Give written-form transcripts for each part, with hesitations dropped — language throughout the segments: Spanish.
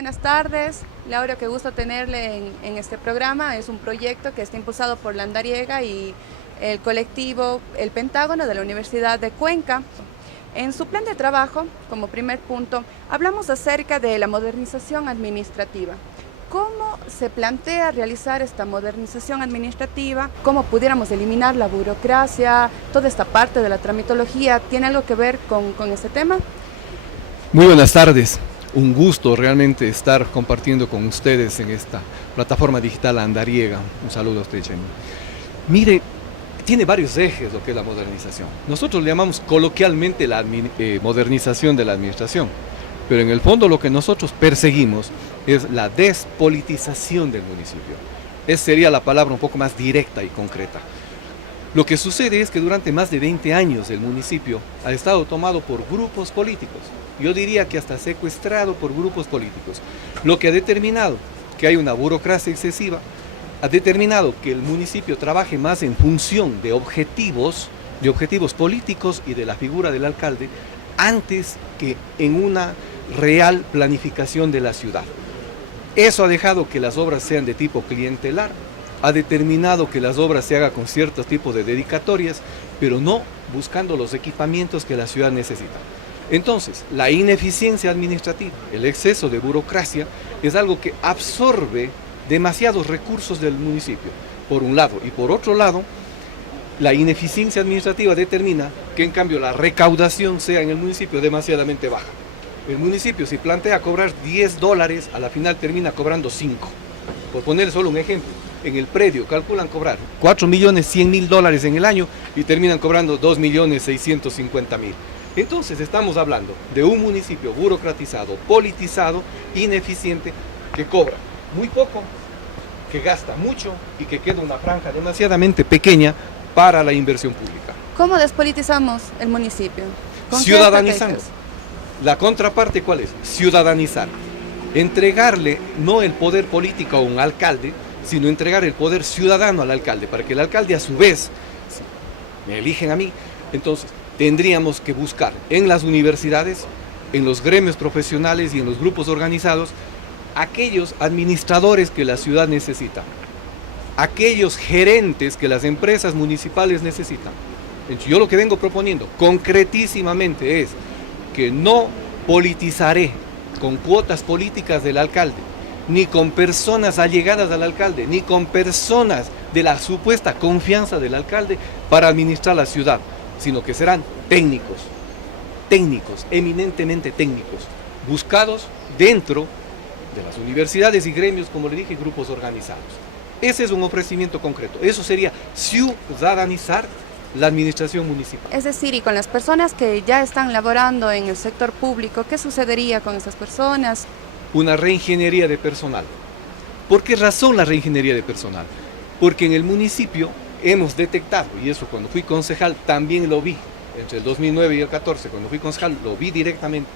buenas tardes. Laura, qué gusto tenerle en este programa. Es un proyecto que está impulsado por la Andariega y el colectivo El Pentágono de la Universidad de Cuenca. En su plan de trabajo, como primer punto, hablamos acerca de la modernización administrativa. ¿Cómo se plantea realizar esta modernización administrativa? ¿Cómo pudiéramos eliminar la burocracia? Toda esta parte de la tramitología, ¿tiene algo que ver con este tema? Muy buenas tardes. Un gusto realmente estar compartiendo con ustedes en esta plataforma digital Andariega. Un saludo a usted, Jenny. Mire, tiene varios ejes lo que es la modernización. Nosotros le llamamos coloquialmente la modernización de la administración, pero en el fondo lo que nosotros perseguimos es la despolitización del municipio. Esa sería la palabra un poco más directa y concreta. Lo que sucede es que durante más de 20 años el municipio ha estado tomado por grupos políticos. Yo diría que hasta secuestrado por grupos políticos, lo que ha determinado que hay una burocracia excesiva, ha determinado que el municipio trabaje más en función de objetivos políticos y de la figura del alcalde, antes que en una real planificación de la ciudad. Eso ha dejado que las obras sean de tipo clientelar, ha determinado que las obras se hagan con ciertos tipos de dedicatorias, pero no buscando los equipamientos que la ciudad necesita. Entonces, la ineficiencia administrativa, el exceso de burocracia, es algo que absorbe demasiados recursos del municipio, por un lado. Y por otro lado, la ineficiencia administrativa determina que en cambio la recaudación sea en el municipio demasiadamente baja. El municipio, si plantea cobrar $10, a la final termina cobrando 5. Por poner solo un ejemplo, en el predio calculan cobrar $4.100.000 en el año y terminan cobrando $2.650.000. Entonces estamos hablando de un municipio burocratizado, politizado, ineficiente, que cobra muy poco, que gasta mucho y que queda una franja demasiadamente pequeña para la inversión pública. ¿Cómo despolitizamos el municipio? Ciudadanizando. La contraparte, ¿cuál es? Ciudadanizar. Entregarle no el poder político a un alcalde, sino entregar el poder ciudadano al alcalde, para que el alcalde a su vez, si me eligen a mí, entonces tendríamos que buscar en las universidades, en los gremios profesionales y en los grupos organizados, aquellos administradores que la ciudad necesita, aquellos gerentes que las empresas municipales necesitan. Yo lo que vengo proponiendo concretísimamente es que no politizaré con cuotas políticas del alcalde, ni con personas allegadas al alcalde, ni con personas de la supuesta confianza del alcalde para administrar la ciudad, sino que serán técnicos, eminentemente técnicos, buscados dentro de las universidades y gremios, como le dije, grupos organizados. Ese es un ofrecimiento concreto. Eso sería ciudadanizar la administración municipal. Es decir, y con las personas que ya están laborando en el sector público, ¿qué sucedería con esas personas? Una reingeniería de personal. ¿Por qué razón la reingeniería de personal? Porque en el municipio hemos detectado, y eso cuando fui concejal también lo vi, entre el 2009 y el 14, cuando fui concejal lo vi directamente,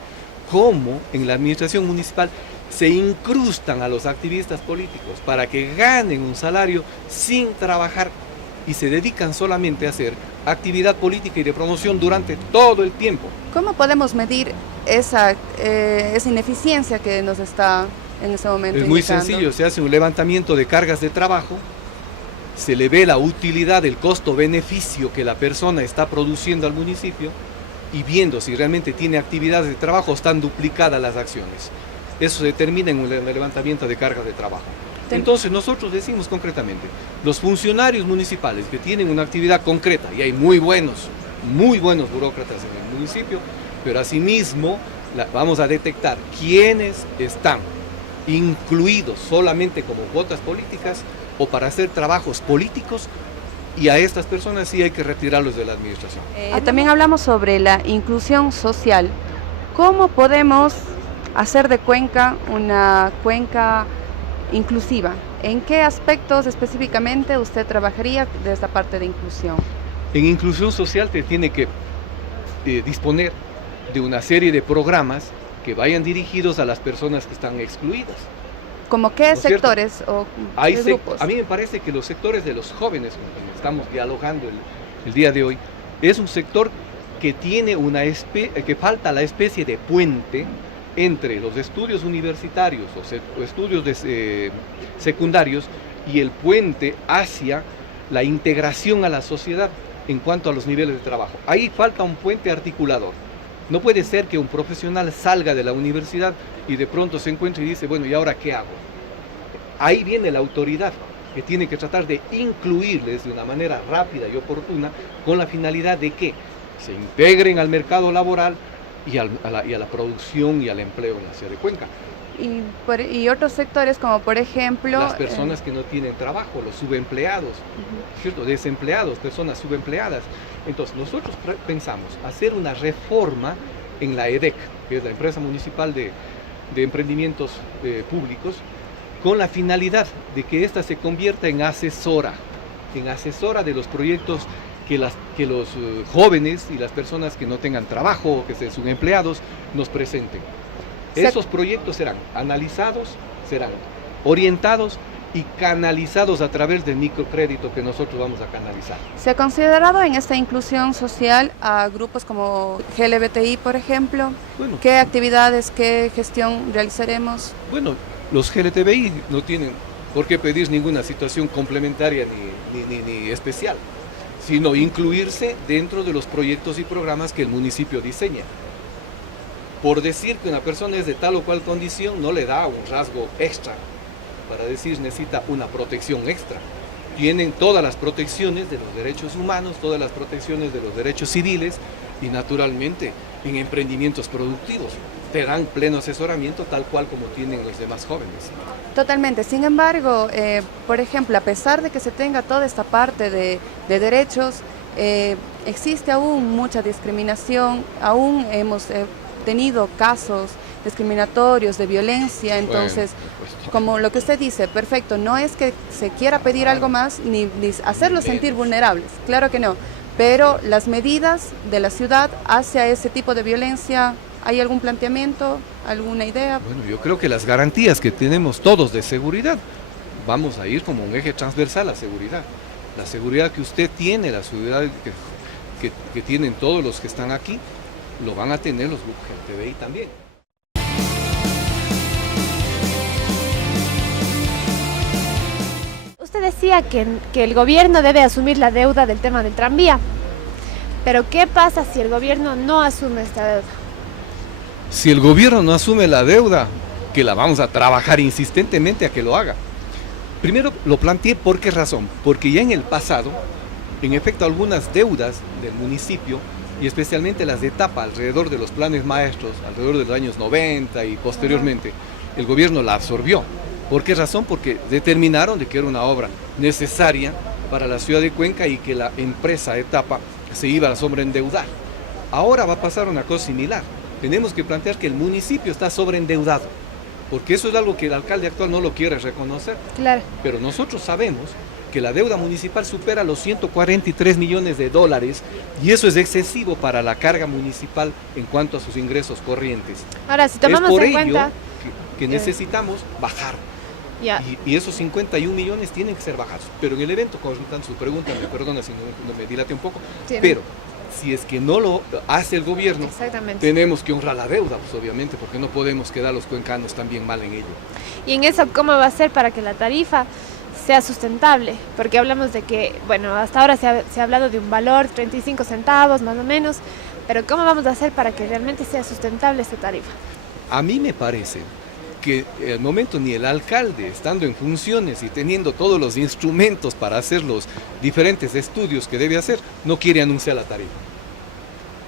cómo en la administración municipal se incrustan a los activistas políticos para que ganen un salario sin trabajar y se dedican solamente a hacer actividad política y de promoción durante todo el tiempo. ¿Cómo podemos medir esa ineficiencia que nos está en este momento Es muy indicando? sencillo, se hace un levantamiento de cargas de trabajo, se le ve la utilidad, el costo-beneficio que la persona está produciendo al municipio y viendo si realmente tiene actividades de trabajo o están duplicadas las acciones. Eso se determina en un levantamiento de cargas de trabajo. Entonces nosotros decimos concretamente, los funcionarios municipales que tienen una actividad concreta, y hay muy buenos burócratas en el municipio, pero asimismo vamos a detectar quiénes están incluidos solamente como cuotas políticas o para hacer trabajos políticos, y a estas personas sí hay que retirarlos de la administración. También hablamos sobre la inclusión social. ¿Cómo podemos hacer de Cuenca una Cuenca inclusiva? ¿En qué aspectos específicamente usted trabajaría de esta parte de inclusión? En inclusión social te tiene que disponer de una serie de programas que vayan dirigidos a las personas que están excluidas. ¿Cómo qué ¿No es cierto? sectores o Hay qué grupos? A mí me parece que los sectores de los jóvenes, con los que estamos dialogando el día de hoy, es un sector que tiene que falta la especie de puente entre los estudios universitarios o estudios secundarios y el puente hacia la integración a la sociedad en cuanto a los niveles de trabajo. Ahí falta un puente articulador. No puede ser que un profesional salga de la universidad y de pronto se encuentre y dice, bueno, ¿y ahora qué hago? Ahí viene la autoridad, que tiene que tratar de incluirles de una manera rápida y oportuna con la finalidad de que se integren al mercado laboral y a la producción y al empleo en la ciudad de Cuenca. Y otros sectores como por ejemplo... Las personas que no tienen trabajo, los subempleados, ¿cierto? Desempleados, personas subempleadas. Entonces nosotros pensamos hacer una reforma en la EDEC, que es la Empresa Municipal de Emprendimientos Públicos, con la finalidad de que ésta se convierta en asesora de los proyectos que los jóvenes y las personas que no tengan trabajo o que sean subempleados nos presenten. Esos proyectos serán analizados, serán orientados y canalizados a través del microcrédito que nosotros vamos a canalizar. ¿Se ha considerado en esta inclusión social a grupos como GLBTI, por ejemplo? Bueno, ¿qué actividades, qué gestión realizaremos? Bueno, los GLTBI no tienen por qué pedir ninguna situación complementaria ni especial, sino incluirse dentro de los proyectos y programas que el municipio diseña. Por decir que una persona es de tal o cual condición, no le da un rasgo extra, para decir necesita una protección extra. Tienen todas las protecciones de los derechos humanos, todas las protecciones de los derechos civiles y naturalmente en emprendimientos productivos. Te dan pleno asesoramiento tal cual como tienen los demás jóvenes. Totalmente. Sin embargo, por ejemplo, a pesar de que se tenga toda esta parte de derechos, existe aún mucha discriminación, aún hemos tenido casos discriminatorios, de violencia, entonces, bueno, como lo que usted dice, perfecto, no es que se quiera pedir algo más ni hacerlos sentir vulnerables, claro que no, pero las medidas de la ciudad hacia ese tipo de violencia, ¿hay algún planteamiento, alguna idea? Bueno, yo creo que las garantías que tenemos todos de seguridad, vamos a ir como un eje transversal a seguridad. La seguridad que usted tiene, la seguridad que tienen todos los que están aquí, lo van a tener los grupos GLTBI también. Usted decía que el gobierno debe asumir la deuda del tema del tranvía, pero ¿qué pasa si el gobierno no asume esta deuda? Si el gobierno no asume la deuda, que la vamos a trabajar insistentemente a que lo haga. Primero lo planteé, ¿por qué razón? Porque ya en el pasado, en efecto, algunas deudas del municipio, y especialmente las de etapa alrededor de los planes maestros, alrededor de los años 90 y posteriormente, el gobierno la absorbió. ¿Por qué razón? Porque determinaron de que era una obra necesaria para la ciudad de Cuenca y que la empresa etapa se iba a sobreendeudar. Ahora va a pasar una cosa similar. Tenemos que plantear que el municipio está sobreendeudado, porque eso es algo que el alcalde actual no lo quiere reconocer. Claro. Pero nosotros sabemos que la deuda municipal supera los 143 millones de dólares y eso es excesivo para la carga municipal en cuanto a sus ingresos corrientes. Ahora, si tomamos es por en ello cuenta que necesitamos bajar. Ya. Y esos 51 millones tienen que ser bajados. Pero en el evento, contestando su pregunta, me perdona si no me dilate un poco, sí, pero si es que no lo hace el gobierno, tenemos que honrar la deuda, pues obviamente, porque no podemos quedar los cuencanos también mal en ello. ¿Y en eso cómo va a ser para que la tarifa sea sustentable? Porque hablamos de que, bueno, hasta ahora se ha hablado de un valor, 35 centavos más o menos, pero ¿cómo vamos a hacer para que realmente sea sustentable esta tarifa? A mí me parece que al momento ni el alcalde, estando en funciones y teniendo todos los instrumentos para hacer los diferentes estudios que debe hacer, no quiere anunciar la tarifa.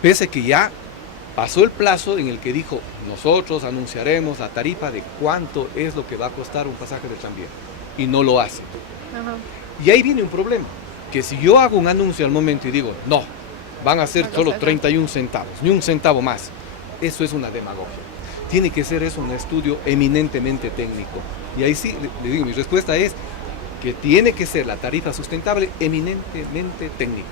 Pese que ya pasó el plazo en el que dijo, nosotros anunciaremos la tarifa de cuánto es lo que va a costar un pasaje de tranvía, y no lo hace. Y ahí viene un problema, que si yo hago un anuncio al momento y digo, no, van a ser solo 31 centavos, ni un centavo más, eso es una demagogia. Tiene que ser eso un estudio eminentemente técnico. Y ahí sí, le digo, mi respuesta es que tiene que ser la tarifa sustentable eminentemente técnica.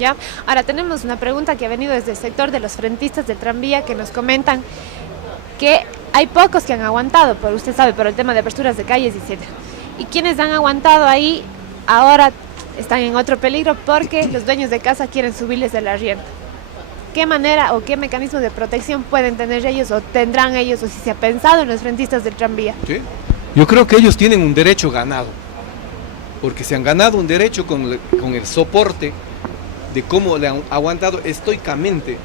Ya, ahora tenemos una pregunta que ha venido desde el sector de los frentistas del tranvía que nos comentan que hay pocos que han aguantado, por usted sabe, por el tema de aperturas de calles, etc. Y quienes han aguantado ahí ahora están en otro peligro porque los dueños de casa quieren subirles el arriendo. qué manera o qué mecanismo de protección pueden tener ellos o tendrán ellos, o si se ha pensado en los frentistas del tranvía. ¿Sí? Yo creo que ellos tienen un derecho ganado, porque se han ganado un derecho con el soporte de cómo le han aguantado estoicamente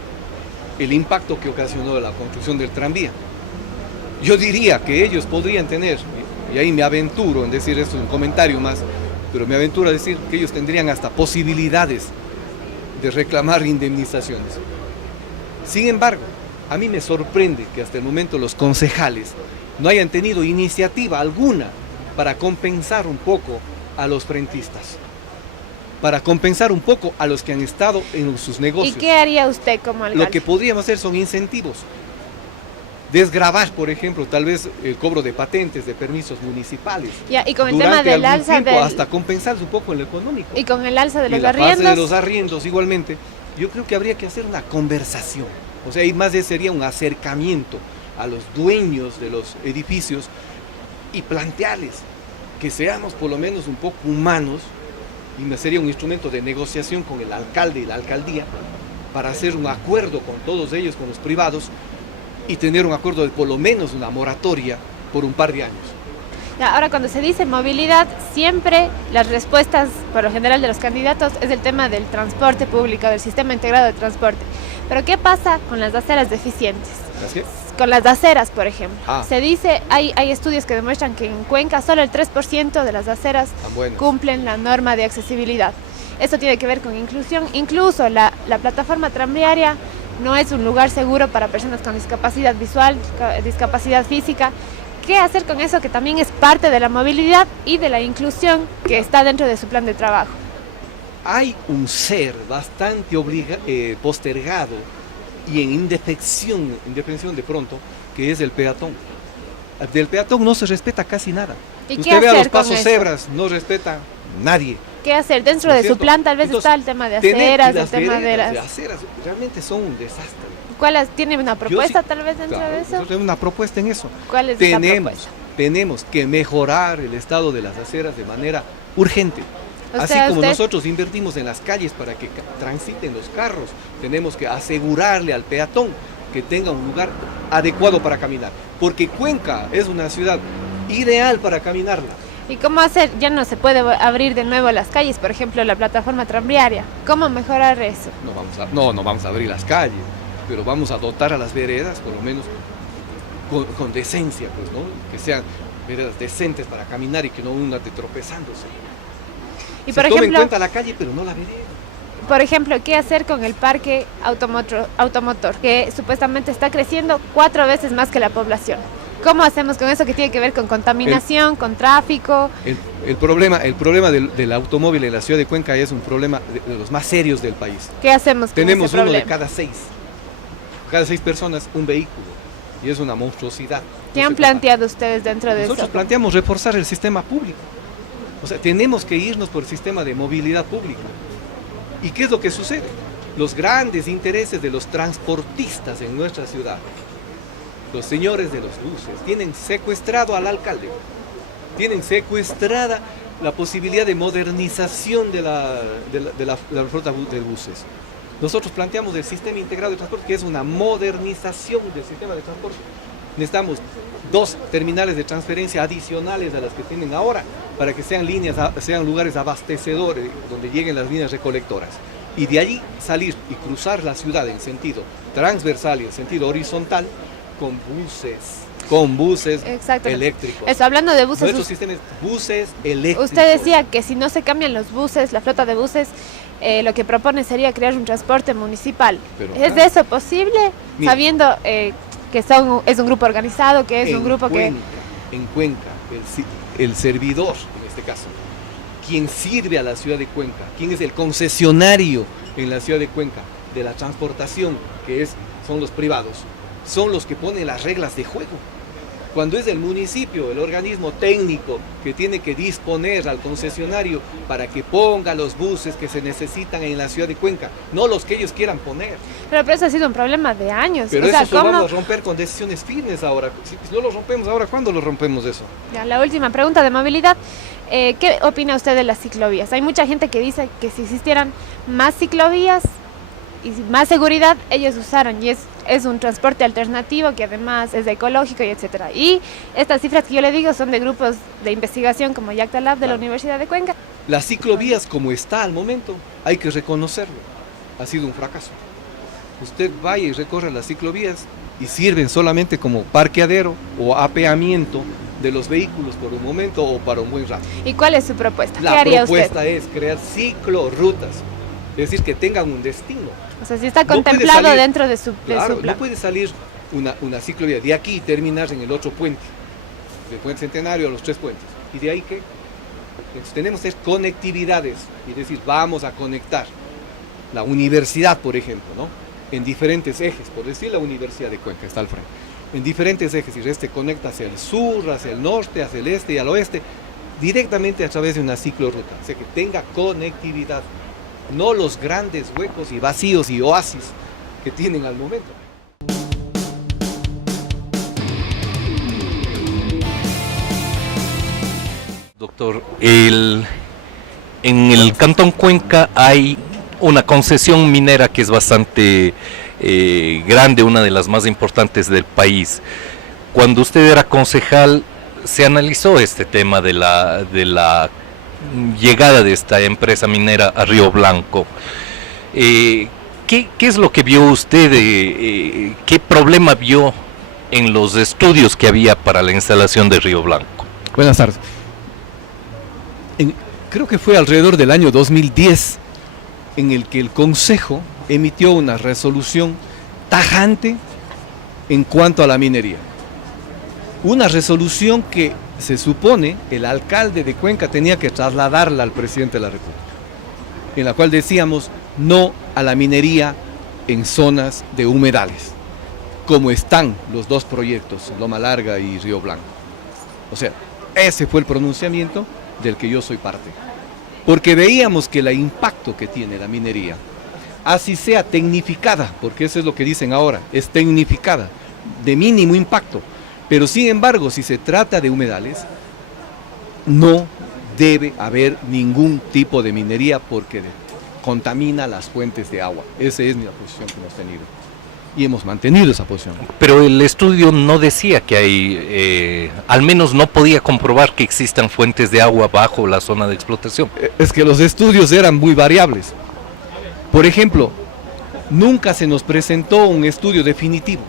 el impacto que ocasionó la construcción del tranvía. Yo diría que ellos podrían tener, y ahí me aventuro en decir esto, un comentario más, pero me aventuro a decir que ellos tendrían hasta posibilidades de reclamar indemnizaciones. Sin embargo, a mí me sorprende que hasta el momento los concejales no hayan tenido iniciativa alguna para compensar un poco a los frentistas, para compensar un poco a los que han estado en sus negocios. ¿Y qué haría usted como alcalde? Lo que podríamos hacer son incentivos. Desgravar, por ejemplo, tal vez el cobro de patentes, de permisos municipales. Ya, y con el tema del alza del... hasta compensar un poco en lo económico. Y con el alza de los arriendos. arriendos. De los arriendos igualmente. Yo creo que habría que hacer una conversación. O sea, ahí más sería un acercamiento a los dueños de los edificios y plantearles que seamos por lo menos un poco humanos, y sería un instrumento de negociación con el alcalde y la alcaldía para hacer un acuerdo con todos ellos, con los privados, y tener un acuerdo de por lo menos una moratoria por un par de años. Ahora, cuando se dice movilidad, siempre las respuestas, por lo general, de los candidatos es el tema del transporte público, del sistema integrado de transporte. Pero ¿qué pasa con las aceras deficientes? ¿Gracias? Con las aceras, por ejemplo. Se dice, hay estudios que demuestran que en Cuenca solo el 3% de las aceras cumplen la norma de accesibilidad. Esto tiene que ver con inclusión. Incluso la plataforma tranviaria no es un lugar seguro para personas con discapacidad visual, discapacidad física. ¿Qué hacer con eso que también es parte de la movilidad y de la inclusión que está dentro de su plan de trabajo? Hay un ser bastante postergado y en indefensión de pronto, que es el peatón. Del peatón no se respeta casi nada. ¿Y usted ve a los pasos eso? Cebras, no respeta nadie. ¿Qué hacer? Dentro de su plan tal vez está el tema de aceras, el tema de las... aceras realmente son un desastre. ¿Tiene una propuesta tal vez dentro de eso? Nosotros tenemos una propuesta en eso. ¿Cuál es esa propuesta? Tenemos que mejorar el estado de las aceras de manera urgente. Así como nosotros invertimos en las calles para que transiten los carros, tenemos que asegurarle al peatón que tenga un lugar adecuado para caminar. Porque Cuenca es una ciudad ideal para caminarla. ¿Y cómo hacer? Ya no se puede abrir de nuevo las calles, por ejemplo, la plataforma tranviaria. ¿Cómo mejorar eso? No vamos a abrir las calles, pero vamos a dotar a las veredas, por lo menos, con decencia, pues, ¿no? Que sean veredas decentes para caminar y que no uno ande tropezándose. Y por tome en ejemplo, cuenta la calle, pero no la vereda. Por ejemplo, ¿qué hacer con el parque automotor, que supuestamente está creciendo 4 veces más que la población? ¿Cómo hacemos con eso que tiene que ver con contaminación, con tráfico? El problema del automóvil en la ciudad de Cuenca es un problema de los más serios del país. ¿Qué hacemos con Tenemos ese uno problema? de cada 6. Cada 6 personas un vehículo. Y es una monstruosidad. ¿Qué han planteado ustedes dentro de eso? Nosotros planteamos reforzar el sistema público. O sea, tenemos que irnos por el sistema de movilidad pública. ¿Y qué es lo que sucede? Los grandes intereses de los transportistas en nuestra ciudad, los señores de los buses, tienen secuestrado al alcalde, tienen secuestrada la posibilidad de modernización de la flota de buses. Nosotros planteamos el sistema integrado de transporte, que es una modernización del sistema de transporte. Necesitamos 2 terminales de transferencia adicionales a las que tienen ahora, para que sean lugares abastecedores, donde lleguen las líneas recolectoras. Y de allí salir y cruzar la ciudad en sentido transversal y en sentido horizontal con buses eléctricos. Eso, hablando de buses. Nuestro sistema es buses eléctricos. Usted decía que si no se cambian los buses, la flota de buses, lo que propone sería crear un transporte municipal. ¿Es de eso posible? Mira, sabiendo que es un grupo organizado, que es un grupo que... En Cuenca, el servidor, en este caso, quien sirve a la ciudad de Cuenca, quien es el concesionario en la ciudad de Cuenca de la transportación, son los privados, son los que ponen las reglas de juego. Cuando es el municipio, el organismo técnico que tiene que disponer al concesionario para que ponga los buses que se necesitan en la ciudad de Cuenca, no los que ellos quieran poner. Pero eso ha sido un problema de años. Pero eso lo vamos a romper con decisiones firmes ahora. Si no lo rompemos ahora, ¿cuándo lo rompemos eso? Ya, la última pregunta de movilidad. ¿Qué opina usted de las ciclovías? Hay mucha gente que dice que si existieran más ciclovías, y más seguridad, ellos usaron, y es un transporte alternativo que además es ecológico y etcétera. Y estas cifras que yo le digo son de grupos de investigación como Yacta Lab de la Universidad de Cuenca. Las ciclovías como está al momento, hay que reconocerlo, ha sido un fracaso. Usted vaya y recorre las ciclovías y sirven solamente como parqueadero o apeamiento de los vehículos por un momento o para un buen rato. ¿Y cuál es su propuesta? ¿Qué La haría propuesta usted? es crear ciclorrutas, es decir, que tengan un destino. O sea, si está No puede contemplado salir- dentro de su Claro, plan. no puede salir una ciclovía de aquí y terminar en el otro puente, del puente Centenario a los 3 puentes. ¿Y de ahí qué? Entonces, tenemos es conectividades, y decir, vamos a conectar la universidad, por ejemplo, ¿no? En diferentes ejes, por decir la Universidad de Cuenca, está al frente, en diferentes ejes, y este conecta hacia el sur, hacia el norte, hacia el este y al oeste, directamente a través de una ciclorruta, o sea, que tenga conectividad, no los grandes huecos y vacíos y oasis que tienen al momento. Doctor, en el Cantón Cuenca hay una concesión minera que es bastante grande, una de las más importantes del país. Cuando usted era concejal, se analizó este tema de la llegada de esta empresa minera a Río Blanco. ¿Qué es lo que vio usted? ¿Qué problema vio en los estudios que había para la instalación de Río Blanco? Buenas tardes. Creo que fue alrededor del año 2010 en el que el Consejo emitió una resolución tajante en cuanto a la minería. Una resolución que se supone el alcalde de Cuenca tenía que trasladarla al presidente de la República, en la cual decíamos no a la minería en zonas de humedales, como están los dos proyectos, Loma Larga y Río Blanco. O sea, ese fue el pronunciamiento del que yo soy parte. Porque veíamos que el impacto que tiene la minería, así sea tecnificada, porque eso es lo que dicen ahora, es tecnificada, de mínimo impacto, pero sin embargo, si se trata de humedales, no debe haber ningún tipo de minería porque contamina las fuentes de agua. Esa es la posición que hemos tenido. Y hemos mantenido esa posición. Pero el estudio no decía que hay, al menos no podía comprobar que existan fuentes de agua bajo la zona de explotación. Es que los estudios eran muy variables. Por ejemplo, nunca se nos presentó un estudio definitivo.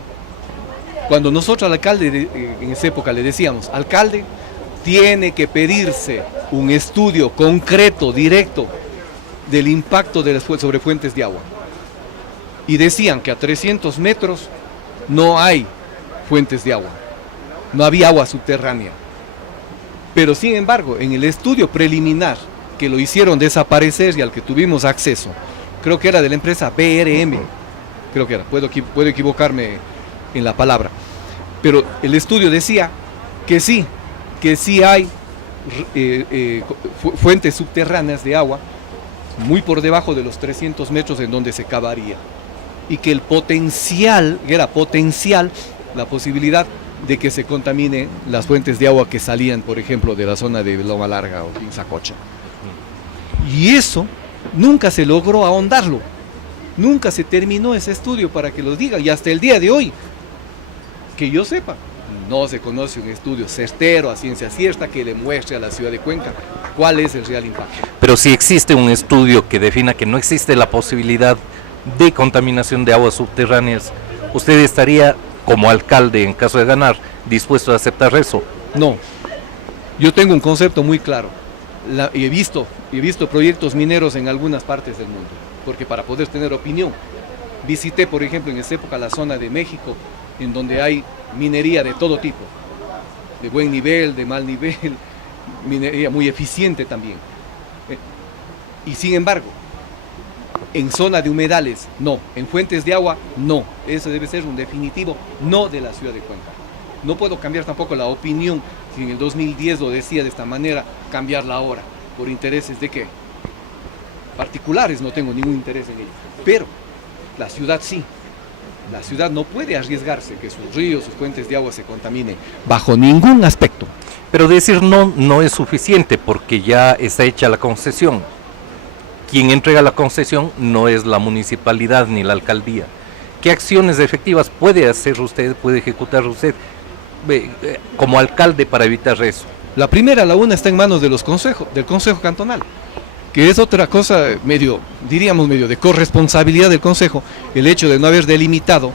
Cuando nosotros al alcalde en esa época le decíamos, alcalde, tiene que pedirse un estudio concreto, directo, del impacto sobre fuentes de agua. Y decían que a 300 metros no hay fuentes de agua, no había agua subterránea. Pero sin embargo, en el estudio preliminar que lo hicieron desaparecer y al que tuvimos acceso, creo que era de la empresa BRM, creo que era, puedo equivocarme en la palabra, pero el estudio decía que sí hay fuentes subterráneas de agua muy por debajo de los 300 metros en donde se cavaría. Y que el potencial, era potencial, la posibilidad de que se contamine las fuentes de agua que salían, por ejemplo, de la zona de Loma Larga o Quinzacocha. Y eso nunca se logró ahondarlo, nunca se terminó ese estudio para que lo diga, y hasta el día de hoy, que yo sepa, no se conoce un estudio certero, a ciencia cierta, que le muestre a la ciudad de Cuenca cuál es el real impacto. Pero si existe un estudio que defina que no existe la posibilidad de contaminación de aguas subterráneas, ¿usted estaría, como alcalde, en caso de ganar, dispuesto a aceptar eso? No, yo tengo un concepto muy claro, y he visto proyectos mineros en algunas partes del mundo, porque para poder tener opinión, visité, por ejemplo, en esa época la zona de México, en donde hay minería de todo tipo, de buen nivel, de mal nivel, minería muy eficiente también. Y sin embargo, en zona de humedales, no. En fuentes de agua, no. Eso debe ser un definitivo no de la ciudad de Cuenca. No puedo cambiar tampoco la opinión, si en el 2010 lo decía de esta manera, cambiarla ahora. ¿Por intereses de qué? Particulares, no tengo ningún interés en ello. Pero la ciudad sí. La ciudad no puede arriesgarse que sus ríos, sus fuentes de agua se contaminen bajo ningún aspecto. Pero decir no es suficiente porque ya está hecha la concesión. quien entrega la concesión no es la municipalidad ni la alcaldía. ¿Qué acciones efectivas puede hacer usted, puede ejecutar usted como alcalde para evitar eso? La primera, la una está en manos de del Consejo Cantonal, que es otra cosa diríamos medio de corresponsabilidad del Consejo, el hecho de no haber delimitado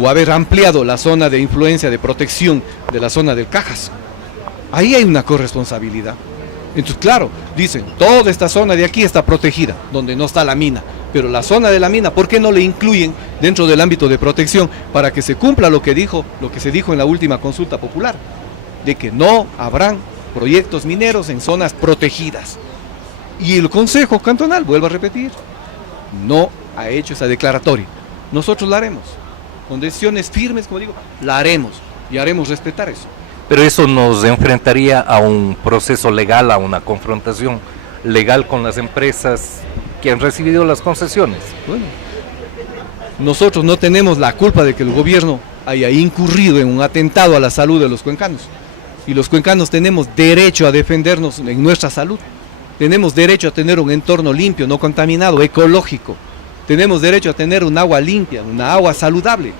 o haber ampliado la zona de influencia de protección de la zona del Cajas. Ahí hay una corresponsabilidad. Entonces, claro, dicen, toda esta zona de aquí está protegida, donde no está la mina, pero la zona de la mina, ¿por qué no le incluyen dentro del ámbito de protección para que se cumpla lo que se dijo en la última consulta popular, de que no habrán proyectos mineros en zonas protegidas? Y el Consejo Cantonal, vuelvo a repetir, no ha hecho esa declaratoria. Nosotros la haremos, con decisiones firmes, como digo, la haremos y haremos respetar eso. Pero eso nos enfrentaría a un proceso legal, a una confrontación legal con las empresas que han recibido las concesiones. Bueno, nosotros no tenemos la culpa de que el gobierno haya incurrido en un atentado a la salud de los cuencanos. Y los cuencanos tenemos derecho a defendernos en nuestra salud. Tenemos derecho a tener un entorno limpio, no contaminado, ecológico. Tenemos derecho a tener un agua limpia, una agua saludable.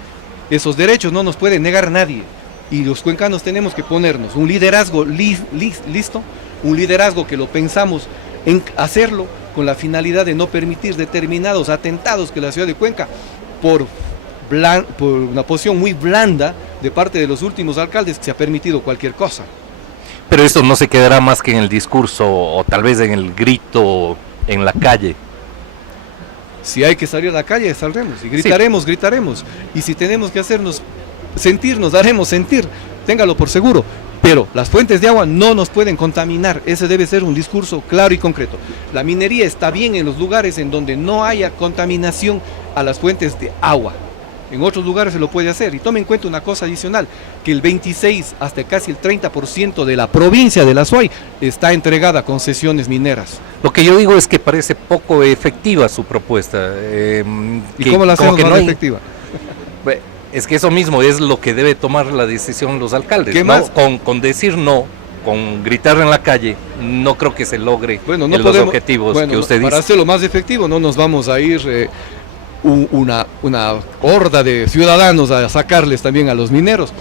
Esos derechos no nos puede negar nadie. Y los cuencanos tenemos que ponernos un liderazgo listo, un liderazgo que lo pensamos en hacerlo con la finalidad de no permitir determinados atentados que la ciudad de Cuenca, por una posición muy blanda de parte de los últimos alcaldes, se ha permitido cualquier cosa. Pero esto no se quedará más que en el discurso o tal vez en el grito en la calle. Si hay que salir a la calle, saldremos y gritaremos, gritaremos. Y si tenemos que hacernos sentir, nos haremos sentir, téngalo por seguro. Pero las fuentes de agua no nos pueden contaminar, ese debe ser un discurso claro y concreto. La minería está bien en los lugares en donde no haya contaminación a las fuentes de agua. En otros lugares se lo puede hacer. Y tome en cuenta una cosa adicional, que el 26 hasta casi el 30% de la provincia de la Azuay está entregada a concesiones mineras. Lo que yo digo es que parece poco efectiva su propuesta. ¿Y cómo la hacemos más efectiva? Es que eso mismo es lo que debe tomar la decisión los alcaldes. ¿Qué más? Con decir no, con gritar en la calle, no creo que se logre los objetivos que usted dice. Para hacerlo más efectivo no nos vamos a ir una horda de ciudadanos a sacarles también a los mineros.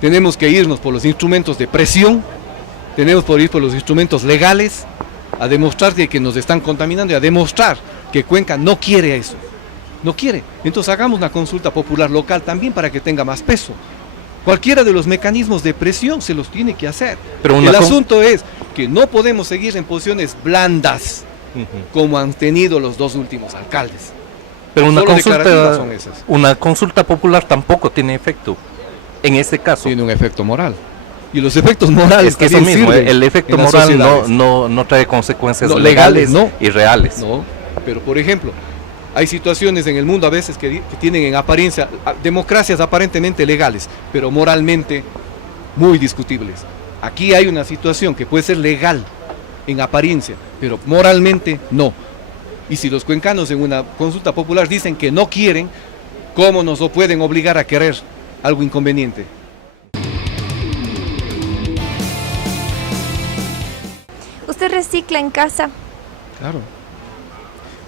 Tenemos que irnos por los instrumentos de presión, tenemos que ir por los instrumentos legales, a demostrar que nos están contaminando y a demostrar que Cuenca no quiere eso. No quiere. Entonces hagamos una consulta popular local también para que tenga más peso. Cualquiera de los mecanismos de presión se los tiene que hacer. Pero el asunto es que no podemos seguir en posiciones blandas como han tenido los dos últimos alcaldes. Pero una consulta popular tampoco tiene efecto en este caso. Tiene un efecto moral. Y los efectos morales es que eso mismo, el efecto moral no trae consecuencias legales y reales. No, pero por ejemplo, hay situaciones en el mundo a veces que tienen en apariencia democracias aparentemente legales, pero moralmente muy discutibles. Aquí hay una situación que puede ser legal en apariencia, pero moralmente no. Y si los cuencanos en una consulta popular dicen que no quieren, ¿cómo nos lo pueden obligar a querer algo inconveniente? ¿Usted recicla en casa? Claro.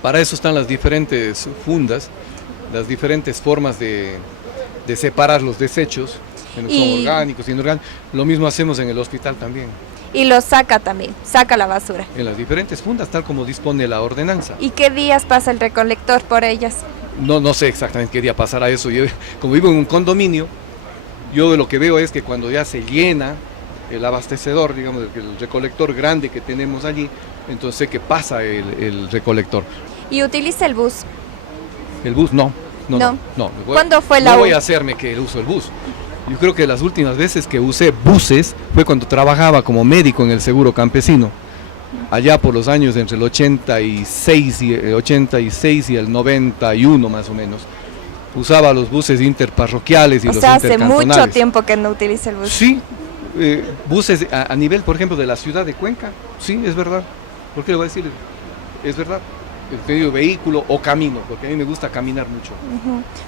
Para eso están las diferentes fundas, las diferentes formas de separar los desechos, que no son orgánicos, inorgánicos. Lo mismo hacemos en el hospital también. Y lo saca también, saca la basura. En las diferentes fundas, tal como dispone la ordenanza. ¿Y qué días pasa el recolector por ellas? No sé exactamente qué día pasará eso. Yo, como vivo en un condominio, yo lo que veo es que cuando ya se llena el abastecedor, digamos, el recolector grande que tenemos allí, entonces sé que pasa el recolector. ¿Y utiliza el bus? El bus no. ¿Cuándo fue la No voy a hacerme que uso el bus. Yo creo que las últimas veces que usé buses fue cuando trabajaba como médico en el Seguro Campesino, allá por los años entre el 86 y el 91 más o menos. Usaba los buses interparroquiales y los intercantonales. Hace mucho tiempo que no utiliza el bus. Sí, buses a nivel, por ejemplo, de la ciudad de Cuenca, sí, es verdad. ¿Por qué le voy a decir? Es verdad. El pedido de vehículo o camino, porque a mí me gusta caminar mucho.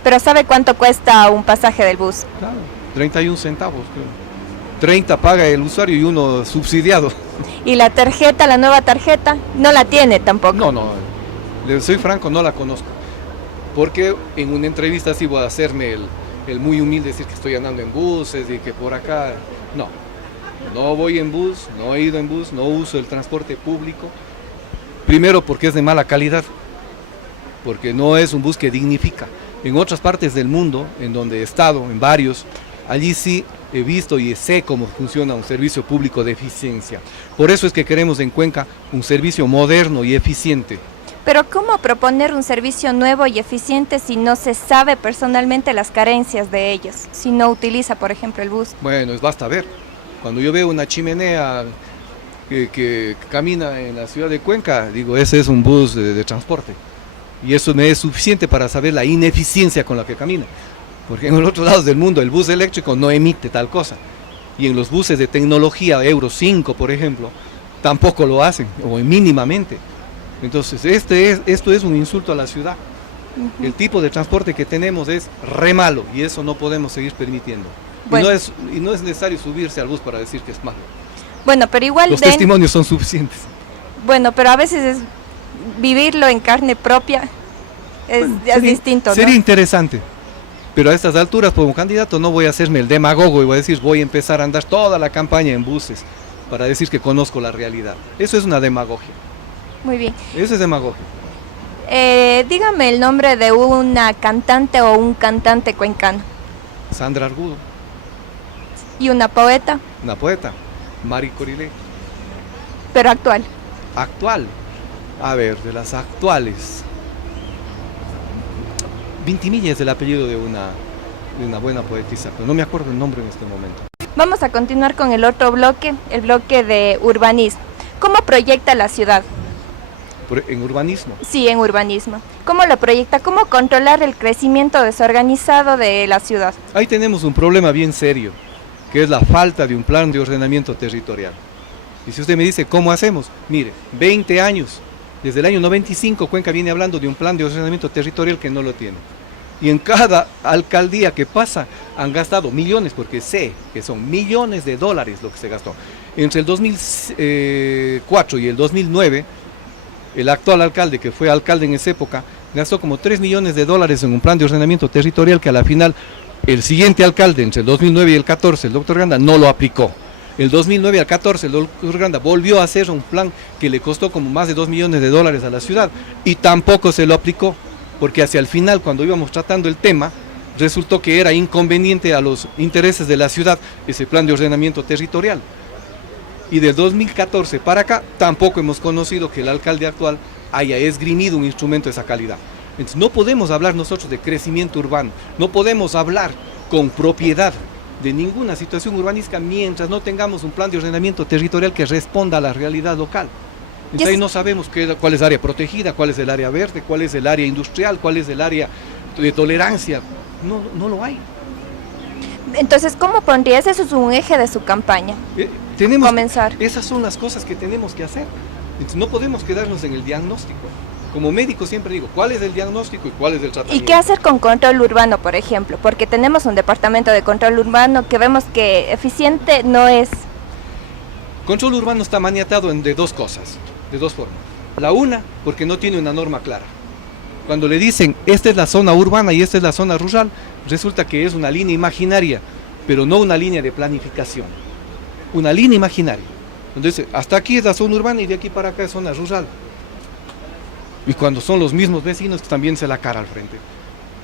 Pero ¿sabe cuánto cuesta un pasaje del bus? Claro, 31 centavos, creo. 30 paga el usuario y uno subsidiado. ¿Y la tarjeta, la nueva tarjeta, no la tiene tampoco? No, Le soy franco, no la conozco. Porque en una entrevista sí voy a hacerme el muy humilde, decir que estoy andando en buses y que por acá. No, no voy en bus, no he ido en bus, no uso el transporte público. Primero porque es de mala calidad, porque no es un bus que dignifica. En otras partes del mundo, en donde he estado, en varios, allí sí he visto y sé cómo funciona un servicio público de eficiencia. Por eso es que queremos en Cuenca un servicio moderno y eficiente. Pero ¿cómo proponer un servicio nuevo y eficiente si no se sabe personalmente las carencias de ellos? Si no utiliza, por ejemplo, el bus. Bueno, basta ver. Cuando yo veo una chimenea que camina en la ciudad de Cuenca, digo, ese es un bus de transporte. Y eso me es suficiente para saber la ineficiencia con la que camina. Porque en los otros lados del mundo el bus eléctrico no emite tal cosa. Y en los buses de tecnología Euro 5, por ejemplo, tampoco lo hacen, o mínimamente. Entonces, esto es un insulto a la ciudad. El tipo de transporte que tenemos es re malo y eso no podemos seguir permitiendo. Bueno. Y no es necesario subirse al bus para decir que es malo. Bueno, pero igual Los testimonios son suficientes. Bueno, pero a veces es vivirlo en carne propia es distinto, ¿no? Sería interesante. Pero a estas alturas, como candidato, no voy a hacerme el demagogo y voy a decir, voy a empezar a andar toda la campaña en buses para decir que conozco la realidad. Eso es una demagogia. Muy bien. Eso es demagogia. Dígame el nombre de una cantante o un cantante cuencano. Sandra Argudo, Y una poeta, una poeta. Mari Corilé. pero actual. Actual. A ver, de las actuales. Vintimilla es el apellido de una buena poetisa, pero no me acuerdo el nombre en este momento. Vamos a continuar con el otro bloque, el bloque de urbanismo. ¿Cómo proyecta la ciudad? En urbanismo. Sí, en urbanismo. ¿Cómo lo proyecta? ¿Cómo controlar el crecimiento desorganizado de la ciudad? Ahí tenemos un problema bien serio, que es la falta de un plan de ordenamiento territorial. Y si usted me dice, ¿cómo hacemos? Mire, 20 años, desde el año 95 Cuenca viene hablando de un plan de ordenamiento territorial que no lo tiene. Y en cada alcaldía que pasa han gastado millones, porque sé que son millones de dólares lo que se gastó. Entre el 2004 y el 2009, el actual alcalde, que fue alcalde en esa época, gastó como 3 millones de dólares en un plan de ordenamiento territorial que a la final el siguiente alcalde, entre el 2009 y el 14, el doctor Granda, no lo aplicó. El 2009 al 14, el doctor Granda volvió a hacer un plan que le costó como más de 2 millones de dólares a la ciudad y tampoco se lo aplicó, porque hacia el final, cuando íbamos tratando el tema, resultó que era inconveniente a los intereses de la ciudad ese plan de ordenamiento territorial. Y del 2014 para acá tampoco hemos conocido que el alcalde actual haya esgrimido un instrumento de esa calidad. Entonces no podemos hablar nosotros de crecimiento urbano, no podemos hablar con propiedad de ninguna situación urbanística mientras no tengamos un plan de ordenamiento territorial que responda a la realidad local. Entonces ahí no sabemos cuál es el área protegida, cuál es el área verde, cuál es el área industrial, cuál es el área de tolerancia. No lo hay. Entonces, ¿cómo pondrías? Eso es un eje de su campaña. Tenemos Comenzar. Esas son las cosas que tenemos que hacer. Entonces, no podemos quedarnos en el diagnóstico. Como médico siempre digo, ¿cuál es el diagnóstico y cuál es el tratamiento? ¿Y qué hacer con control urbano, por ejemplo? Porque tenemos un departamento de control urbano que vemos que eficiente no es. Control urbano está maniatado de dos cosas, de dos formas. La una, porque no tiene una norma clara. Cuando le dicen, esta es la zona urbana y esta es la zona rural, resulta que es una línea imaginaria, pero no una línea de planificación. Una línea imaginaria. Entonces, hasta aquí es la zona urbana y de aquí para acá es zona rural. Y cuando son los mismos vecinos que también se la cara al frente.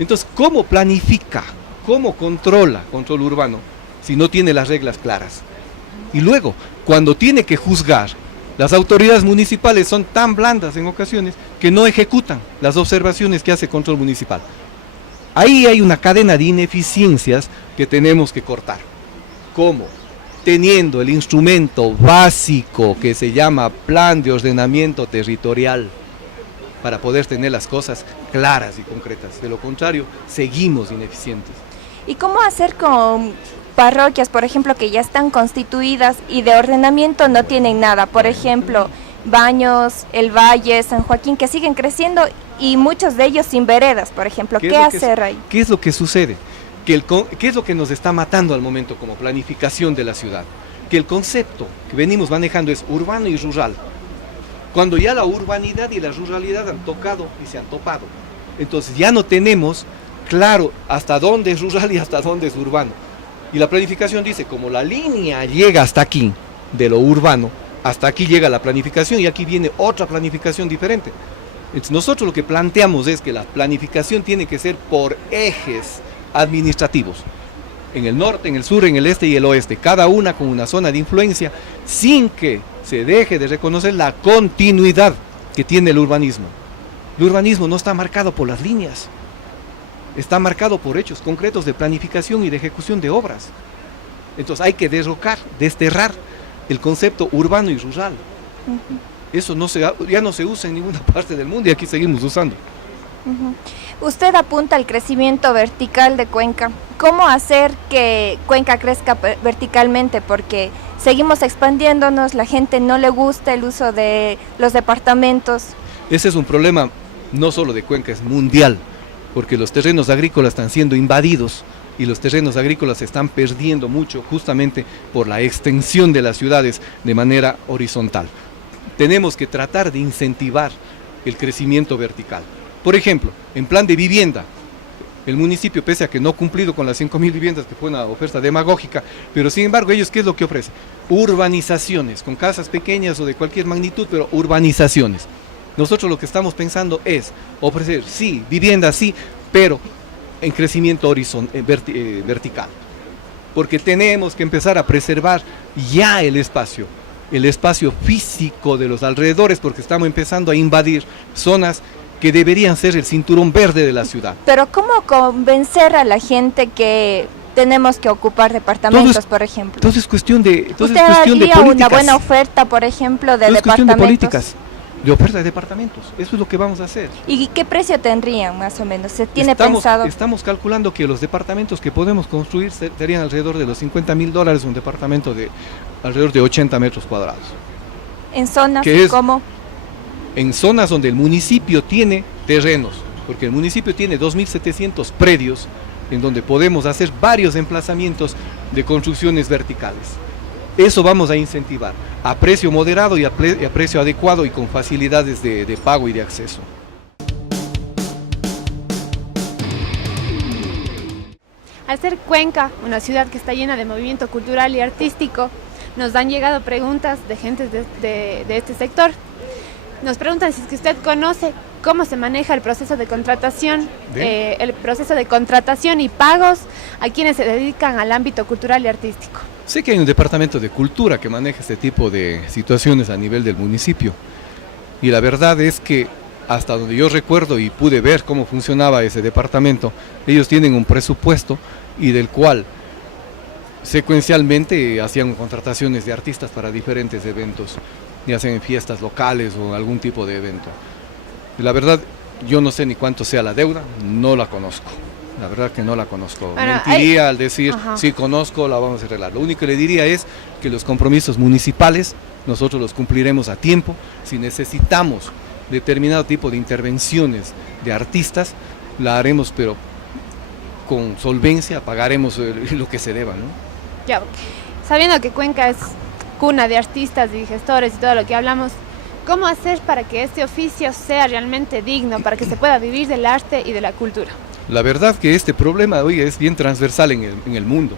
Entonces, ¿cómo planifica? ¿Cómo controla control urbano si no tiene las reglas claras? Y luego, cuando tiene que juzgar, las autoridades municipales son tan blandas en ocasiones que no ejecutan las observaciones que hace control municipal. Ahí hay una cadena de ineficiencias que tenemos que cortar. ¿Cómo? Teniendo el instrumento básico que se llama plan de ordenamiento territorial para poder tener las cosas claras y concretas. De lo contrario, seguimos ineficientes. ¿Y cómo hacer con parroquias, por ejemplo, que ya están constituidas y de ordenamiento no tienen nada? Por ejemplo, Baños, El Valle, San Joaquín, que siguen creciendo y muchos de ellos sin veredas, por ejemplo. ¿Qué hacer ahí? ¿Qué es lo que sucede? ¿Qué es lo que nos está matando al momento como planificación de la ciudad? Que el concepto que venimos manejando es urbano y rural. cuando ya la urbanidad y la ruralidad han tocado y se han topado. Entonces ya no tenemos claro hasta dónde es rural y hasta dónde es urbano. Y la planificación dice, como la línea llega hasta aquí, de lo urbano, hasta aquí llega la planificación y aquí viene otra planificación diferente. Entonces nosotros lo que planteamos es que la planificación tiene que ser por ejes administrativos, en el norte, en el sur, en el este y el oeste, cada una con una zona de influencia, sin que se deje de reconocer la continuidad que tiene el urbanismo. El urbanismo no está marcado por las líneas, está marcado por hechos concretos de planificación y de ejecución de obras. Entonces hay que derrocar, desterrar el concepto urbano y rural. Eso ya no se usa en ninguna parte del mundo y aquí seguimos usando. Usted apunta al crecimiento vertical de Cuenca. ¿Cómo hacer que Cuenca crezca verticalmente? Porque seguimos expandiéndonos, la gente no le gusta el uso de los departamentos. Ese es un problema no solo de Cuenca, es mundial, porque los terrenos agrícolas están siendo invadidos y los terrenos agrícolas se están perdiendo mucho justamente por la extensión de las ciudades de manera horizontal. Tenemos que tratar de incentivar el crecimiento vertical. Por ejemplo, en plan de vivienda, el municipio, pese a que no ha cumplido con las 5.000 viviendas, que fue una oferta demagógica, pero sin embargo ellos, ¿qué es lo que ofrecen? Urbanizaciones, con casas pequeñas o de cualquier magnitud, pero urbanizaciones. Nosotros lo que estamos pensando es ofrecer, sí, vivienda, sí, pero en crecimiento vertical. Porque tenemos que empezar a preservar ya el espacio físico de los alrededores, porque estamos empezando a invadir zonas que deberían ser el cinturón verde de la ciudad. Pero ¿cómo convencer a la gente que tenemos que ocupar departamentos, por ejemplo? Entonces es cuestión de ¿Usted haría políticas. una buena oferta, por ejemplo, de Es cuestión departamentos? de políticas, de oferta de departamentos. Eso es lo que vamos a hacer. ¿Y qué precio tendrían, más o menos? ¿Se tiene pensado? Estamos calculando que los departamentos que podemos construir serían alrededor de los $50.000, un departamento de alrededor de 80 metros cuadrados. ¿En zonas cómo? En zonas donde el municipio tiene terrenos, porque el municipio tiene 2.700 predios en donde podemos hacer varios emplazamientos de construcciones verticales. Eso vamos a incentivar a precio moderado y a precio adecuado y con facilidades de pago y de acceso. Al ser Cuenca una ciudad que está llena de movimiento cultural y artístico, nos han llegado preguntas de gente de este sector. Nos preguntan si es que usted conoce cómo se maneja el proceso de contratación, y pagos a quienes se dedican al ámbito cultural y artístico. Sé que hay un departamento de cultura que maneja este tipo de situaciones a nivel del municipio. Y la verdad es que hasta donde yo recuerdo y pude ver cómo funcionaba ese departamento, ellos tienen un presupuesto y del cual secuencialmente hacían contrataciones de artistas para diferentes eventos, ya sean en fiestas locales o algún tipo de evento. La verdad, yo no sé ni cuánto sea la deuda, no la conozco. La verdad que no la conozco. Mentiría al decir, sí conozco, la vamos a arreglar. Lo único que le diría es que los compromisos municipales nosotros los cumpliremos a tiempo. Si necesitamos determinado tipo de intervenciones de artistas, la haremos, pero con solvencia, pagaremos lo que se deba, ¿no? Ya, sabiendo que Cuenca es cuna de artistas y gestores y todo lo que hablamos, ¿cómo hacer para que este oficio sea realmente digno, para que se pueda vivir del arte y de la cultura? La verdad que este problema hoy es bien transversal en el mundo.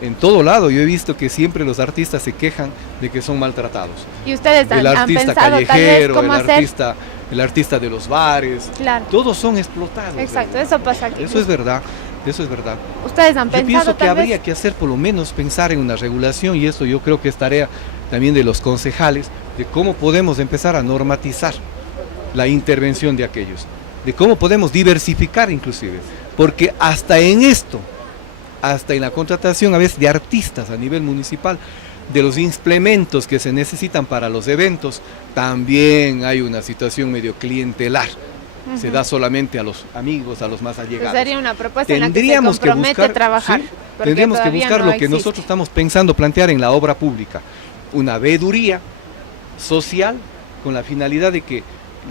En todo lado yo he visto que siempre los artistas se quejan de que son maltratados. ¿Y ustedes han artista pensado callejero, tal vez cómo hacer? El artista de los bares, claro, todos son explotados. Exacto, eso pasa aquí. Eso es verdad. Eso es verdad. ¿Ustedes han pensado? Yo pienso que tal habría vez que hacer por lo menos pensar en una regulación, y esto yo creo que es tarea también de los concejales, de cómo podemos empezar a normatizar la intervención de aquellos, de cómo podemos diversificar inclusive, porque hasta en esto, hasta en la contratación a veces de artistas a nivel municipal, de los implementos que se necesitan para los eventos, también hay una situación medio clientelar. Se da solamente a los amigos, a los más allegados. Sería una propuesta en la que se compromete a trabajar. ¿Sí? Tendríamos que buscar lo que nosotros estamos pensando plantear en la obra pública. Una veeduría social con la finalidad de que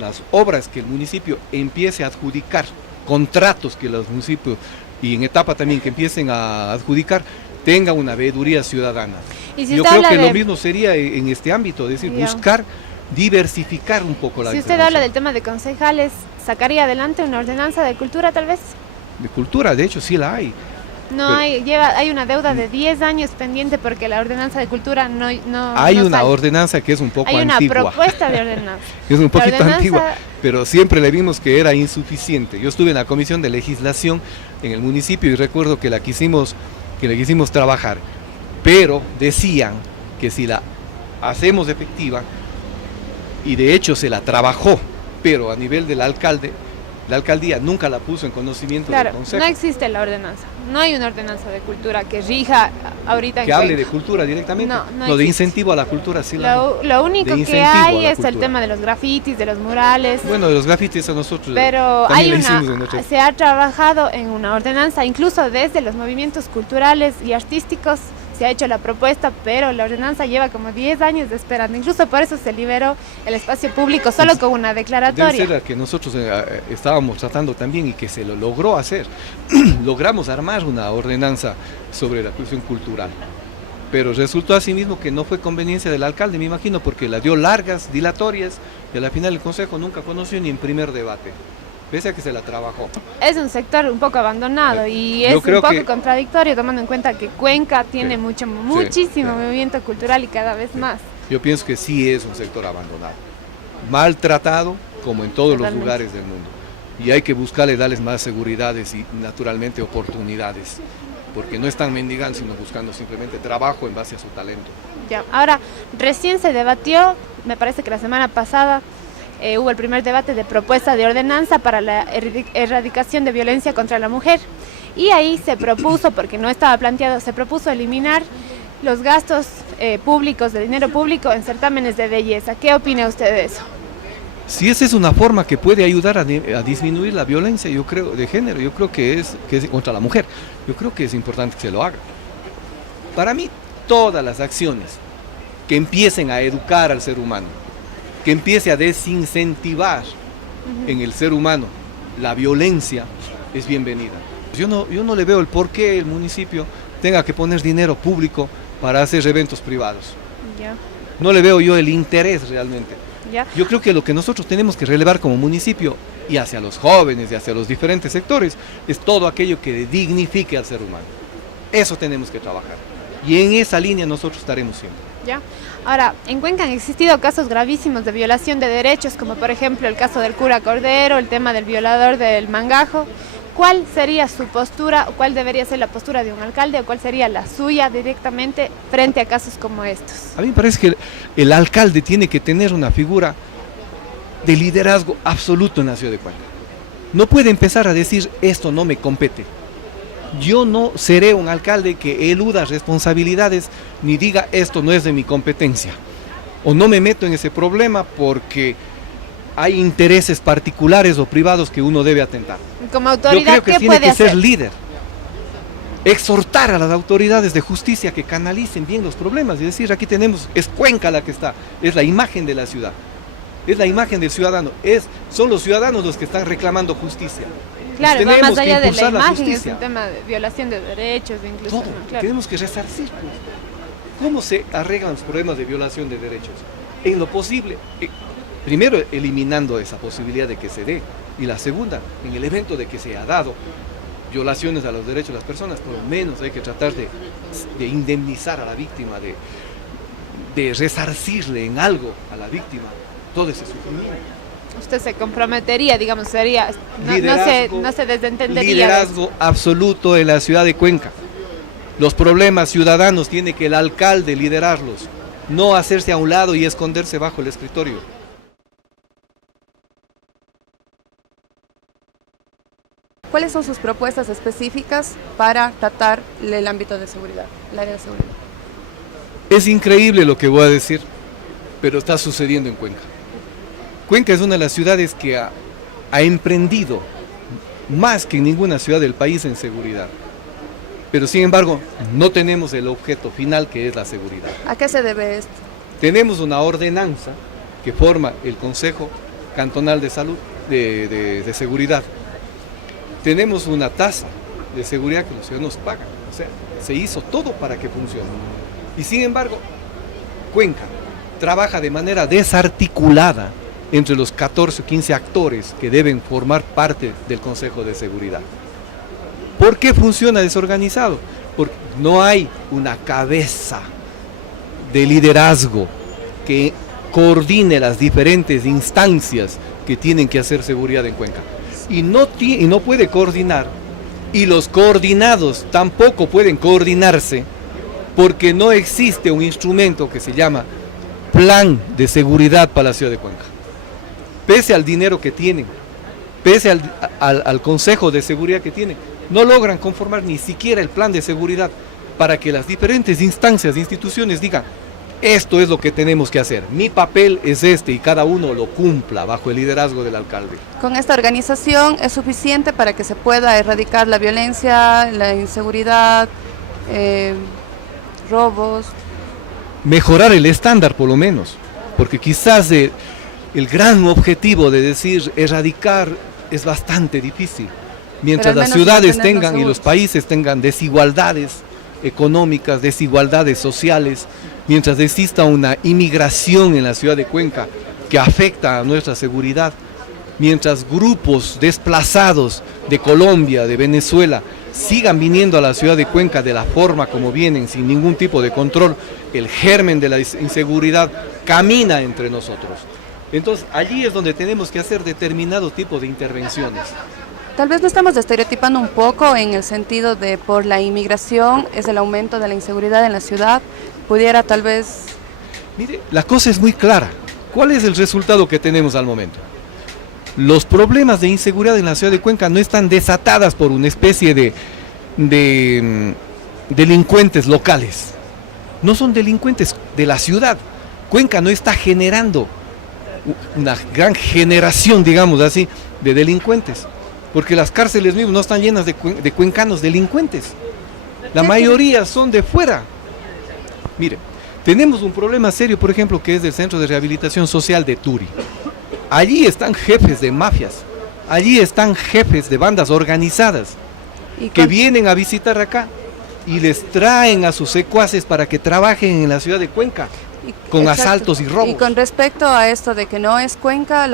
las obras que el municipio empiece a adjudicar, contratos que los municipios y en etapa también que empiecen a adjudicar, tenga una veeduría ciudadana. ¿Y si yo creo que lo mismo sería en este ámbito, es decir, buscar diversificar un poco la Si usted intervención. habla del tema de concejales, ¿sacaría adelante una ordenanza de cultura tal vez? De cultura, de hecho, sí la hay. No, Pero- hay una deuda de 10 años pendiente porque la ordenanza de cultura no Hay no una sale. ordenanza que es un poco Hay una antigua. propuesta de ordenanza. Es un La poquito ordenanza- antigua, pero siempre le vimos que era insuficiente. Yo estuve en la Comisión de Legislación en el municipio y recuerdo que le quisimos trabajar, pero decían que si la hacemos efectiva, y de hecho se la trabajó, pero a nivel del alcalde, la alcaldía nunca la puso en conocimiento Claro, del consejo. no existe la ordenanza. No hay una ordenanza de cultura que rija ahorita Que en hable de Cuenca. cultura directamente. No, no Lo de existe. incentivo a la cultura sí la hay. Lo único De que incentivo a hay la es el cultura. tema de los grafitis, de los murales. Bueno, de los grafitis a nosotros Pero también hay la hicimos en nuestra- se ha trabajado en una ordenanza, incluso desde los movimientos culturales y artísticos se ha hecho la propuesta, pero la ordenanza lleva como 10 años de esperando. Incluso por eso se liberó el espacio público solo con una Debe declaratoria. ser la que nosotros estábamos tratando también y que se lo logró hacer. Logramos armar una ordenanza sobre la cuestión cultural. Pero resultó asimismo que no fue conveniencia del alcalde, me imagino, porque la dio largas, dilatorias, y a la final el consejo nunca conoció ni en primer debate, pese a que se la trabajó. Es un sector un poco abandonado y Yo es un creo poco que- contradictorio tomando en cuenta que Cuenca tiene Sí, muchísimo sí. movimiento cultural y cada vez más. Yo pienso que sí es un sector abandonado, maltratado como en todos Totalmente. los lugares del mundo. Y hay que buscarle, darles más seguridades y naturalmente oportunidades, porque no están mendigando, sino buscando simplemente trabajo en base a su talento. Ya. Ahora, recién se debatió, me parece que la semana pasada hubo el primer debate de propuesta de ordenanza para la erradicación de violencia contra la mujer. Y ahí se propuso, porque no estaba planteado, se propuso eliminar los gastos públicos, de dinero público en certámenes de belleza. ¿Qué opina usted de eso? Si esa es una forma que puede ayudar a disminuir la violencia, yo creo, de género, yo creo que es contra la mujer, yo creo que es importante que se lo haga. Para mí, todas las acciones que empiecen a educar al ser humano, que empiece a desincentivar en el ser humano la violencia, es bienvenida. Yo no le veo el por qué el municipio tenga que poner dinero público para hacer eventos privados. Ya, No le veo yo el interés realmente. ya. Yo creo que lo que nosotros tenemos que relevar como municipio y hacia los jóvenes y hacia los diferentes sectores es todo aquello que dignifique al ser humano. Eso tenemos que trabajar. Y en esa línea nosotros estaremos siempre. ¿Ya? Ahora, en Cuenca han existido casos gravísimos de violación de derechos, como por ejemplo el caso del cura Cordero, el tema del violador del Mangajo. ¿Cuál sería su postura, o cuál debería ser la postura de un alcalde, o cuál sería la suya directamente frente a casos como estos? A mí me parece que el alcalde tiene que tener una figura de liderazgo absoluto en la ciudad de Cuenca. No puede empezar a decir esto no me compete. Yo no seré un alcalde que eluda responsabilidades ni diga esto no es de mi competencia. O no me meto en ese problema porque hay intereses particulares o privados que uno debe atentar. Como Yo autoridad, creo que ¿qué tiene puede que hacer? ser líder. Exhortar a las autoridades de justicia que canalicen bien los problemas y decir, aquí tenemos, es Cuenca la que está, es la imagen de la ciudad, es la imagen del ciudadano, son los ciudadanos los que están reclamando justicia. Claro, va Tenemos más que allá de la impulsar la imagen, es justicia. un tema de violación de derechos, de inclusión. Todo, Claro. tenemos que resarcir. Pues. ¿Cómo se arreglan los problemas de violación de derechos? En lo posible, primero eliminando esa posibilidad de que se dé, y la segunda, en el evento de que se ha dado violaciones a los derechos de las personas, por lo menos hay que tratar de indemnizar a la víctima, de resarcirle en algo a la víctima todo ese sufrimiento. Usted se comprometería, digamos, sería, no se desentendería. Liderazgo absoluto en la ciudad de Cuenca. Los problemas ciudadanos tiene que el alcalde liderarlos, no hacerse a un lado y esconderse bajo el escritorio. ¿Cuáles son sus propuestas específicas para tratar el ámbito de seguridad, el área de seguridad? Es increíble lo que voy a decir, pero está sucediendo en Cuenca. Cuenca es una de las ciudades que ha emprendido más que ninguna ciudad del país en seguridad. Pero sin embargo, no tenemos el objeto final que es la seguridad. ¿A qué se debe esto? Tenemos una ordenanza que forma el Consejo Cantonal de Salud, de Seguridad. Tenemos una tasa de seguridad que los ciudadanos pagan. O sea, se hizo todo para que funcione. Y sin embargo, Cuenca trabaja de manera desarticulada entre los 14 o 15 actores que deben formar parte del Consejo de Seguridad. ¿Por qué funciona desorganizado? Porque no hay una cabeza de liderazgo que coordine las diferentes instancias que tienen que hacer seguridad en Cuenca. Y no puede coordinar, y los coordinados tampoco pueden coordinarse, porque no existe un instrumento que se llama Plan de Seguridad para la ciudad de Cuenca. Pese al dinero que tienen, pese al Consejo de Seguridad que tienen, no logran conformar ni siquiera el plan de seguridad para que las diferentes instancias e instituciones digan: esto es lo que tenemos que hacer, mi papel es este, y cada uno lo cumpla bajo el liderazgo del alcalde. ¿Con esta organización es suficiente para que se pueda erradicar la violencia, la inseguridad, robos? Mejorar el estándar por lo menos, porque quizás el gran objetivo de decir erradicar es bastante difícil. Mientras las ciudades tengan y los países tengan desigualdades económicas, desigualdades sociales, mientras exista una inmigración en la ciudad de Cuenca que afecta a nuestra seguridad, mientras grupos desplazados de Colombia, de Venezuela, sigan viniendo a la ciudad de Cuenca de la forma como vienen, sin ningún tipo de control, el germen de la inseguridad camina entre nosotros. Entonces allí es donde tenemos que hacer determinado tipo de intervenciones. Tal vez lo estamos estereotipando un poco en el sentido de por la inmigración es el aumento de la inseguridad en la ciudad. Pudiera tal vez... Mire, la cosa es muy clara. ¿Cuál es el resultado que tenemos al momento? Los problemas de inseguridad en la ciudad de Cuenca no están desatadas por una especie de delincuentes locales. No son delincuentes de la ciudad. Cuenca no está generando una gran generación, digamos así, de delincuentes, porque las cárceles mismas no están llenas de cuencanos delincuentes. La mayoría son de fuera. Mire, tenemos un problema serio, por ejemplo, que es del Centro de Rehabilitación Social de Turi. Allí están jefes de mafias, allí están jefes de bandas organizadas que vienen a visitar acá y les traen a sus secuaces para que trabajen en la ciudad de Cuenca con exacto, asaltos y robos. Y con respecto a esto de que no es Cuenca,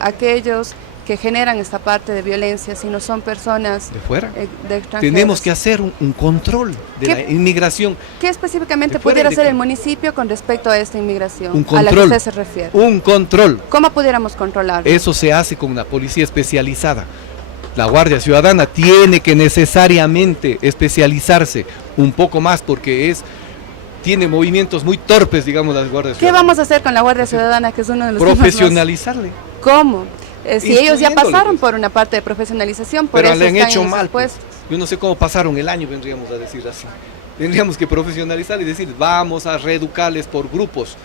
aquellos que generan esta parte de violencia, sino son personas de fuera. De extranjeros. Tenemos que hacer un control de la inmigración. ¿Qué específicamente pudiera hacer el municipio con respecto a esta inmigración un control, a la que usted se refiere? Un control. ¿Cómo pudiéramos controlarlo? Eso se hace con una policía especializada. La Guardia Ciudadana tiene que necesariamente especializarse un poco más porque tiene movimientos muy torpes, digamos, las Guardias Ciudadanas. ¿Qué vamos a hacer con la Guardia Ciudadana, que es uno de los profesionalizarle? ¿Cómo? Si ellos ya pasaron por una parte de profesionalización, por pero eso le han están hecho en mal. Pues. Yo no sé cómo pasaron el año, vendríamos a decir así. Tendríamos que profesionalizar y decir, vamos a reeducarles por grupos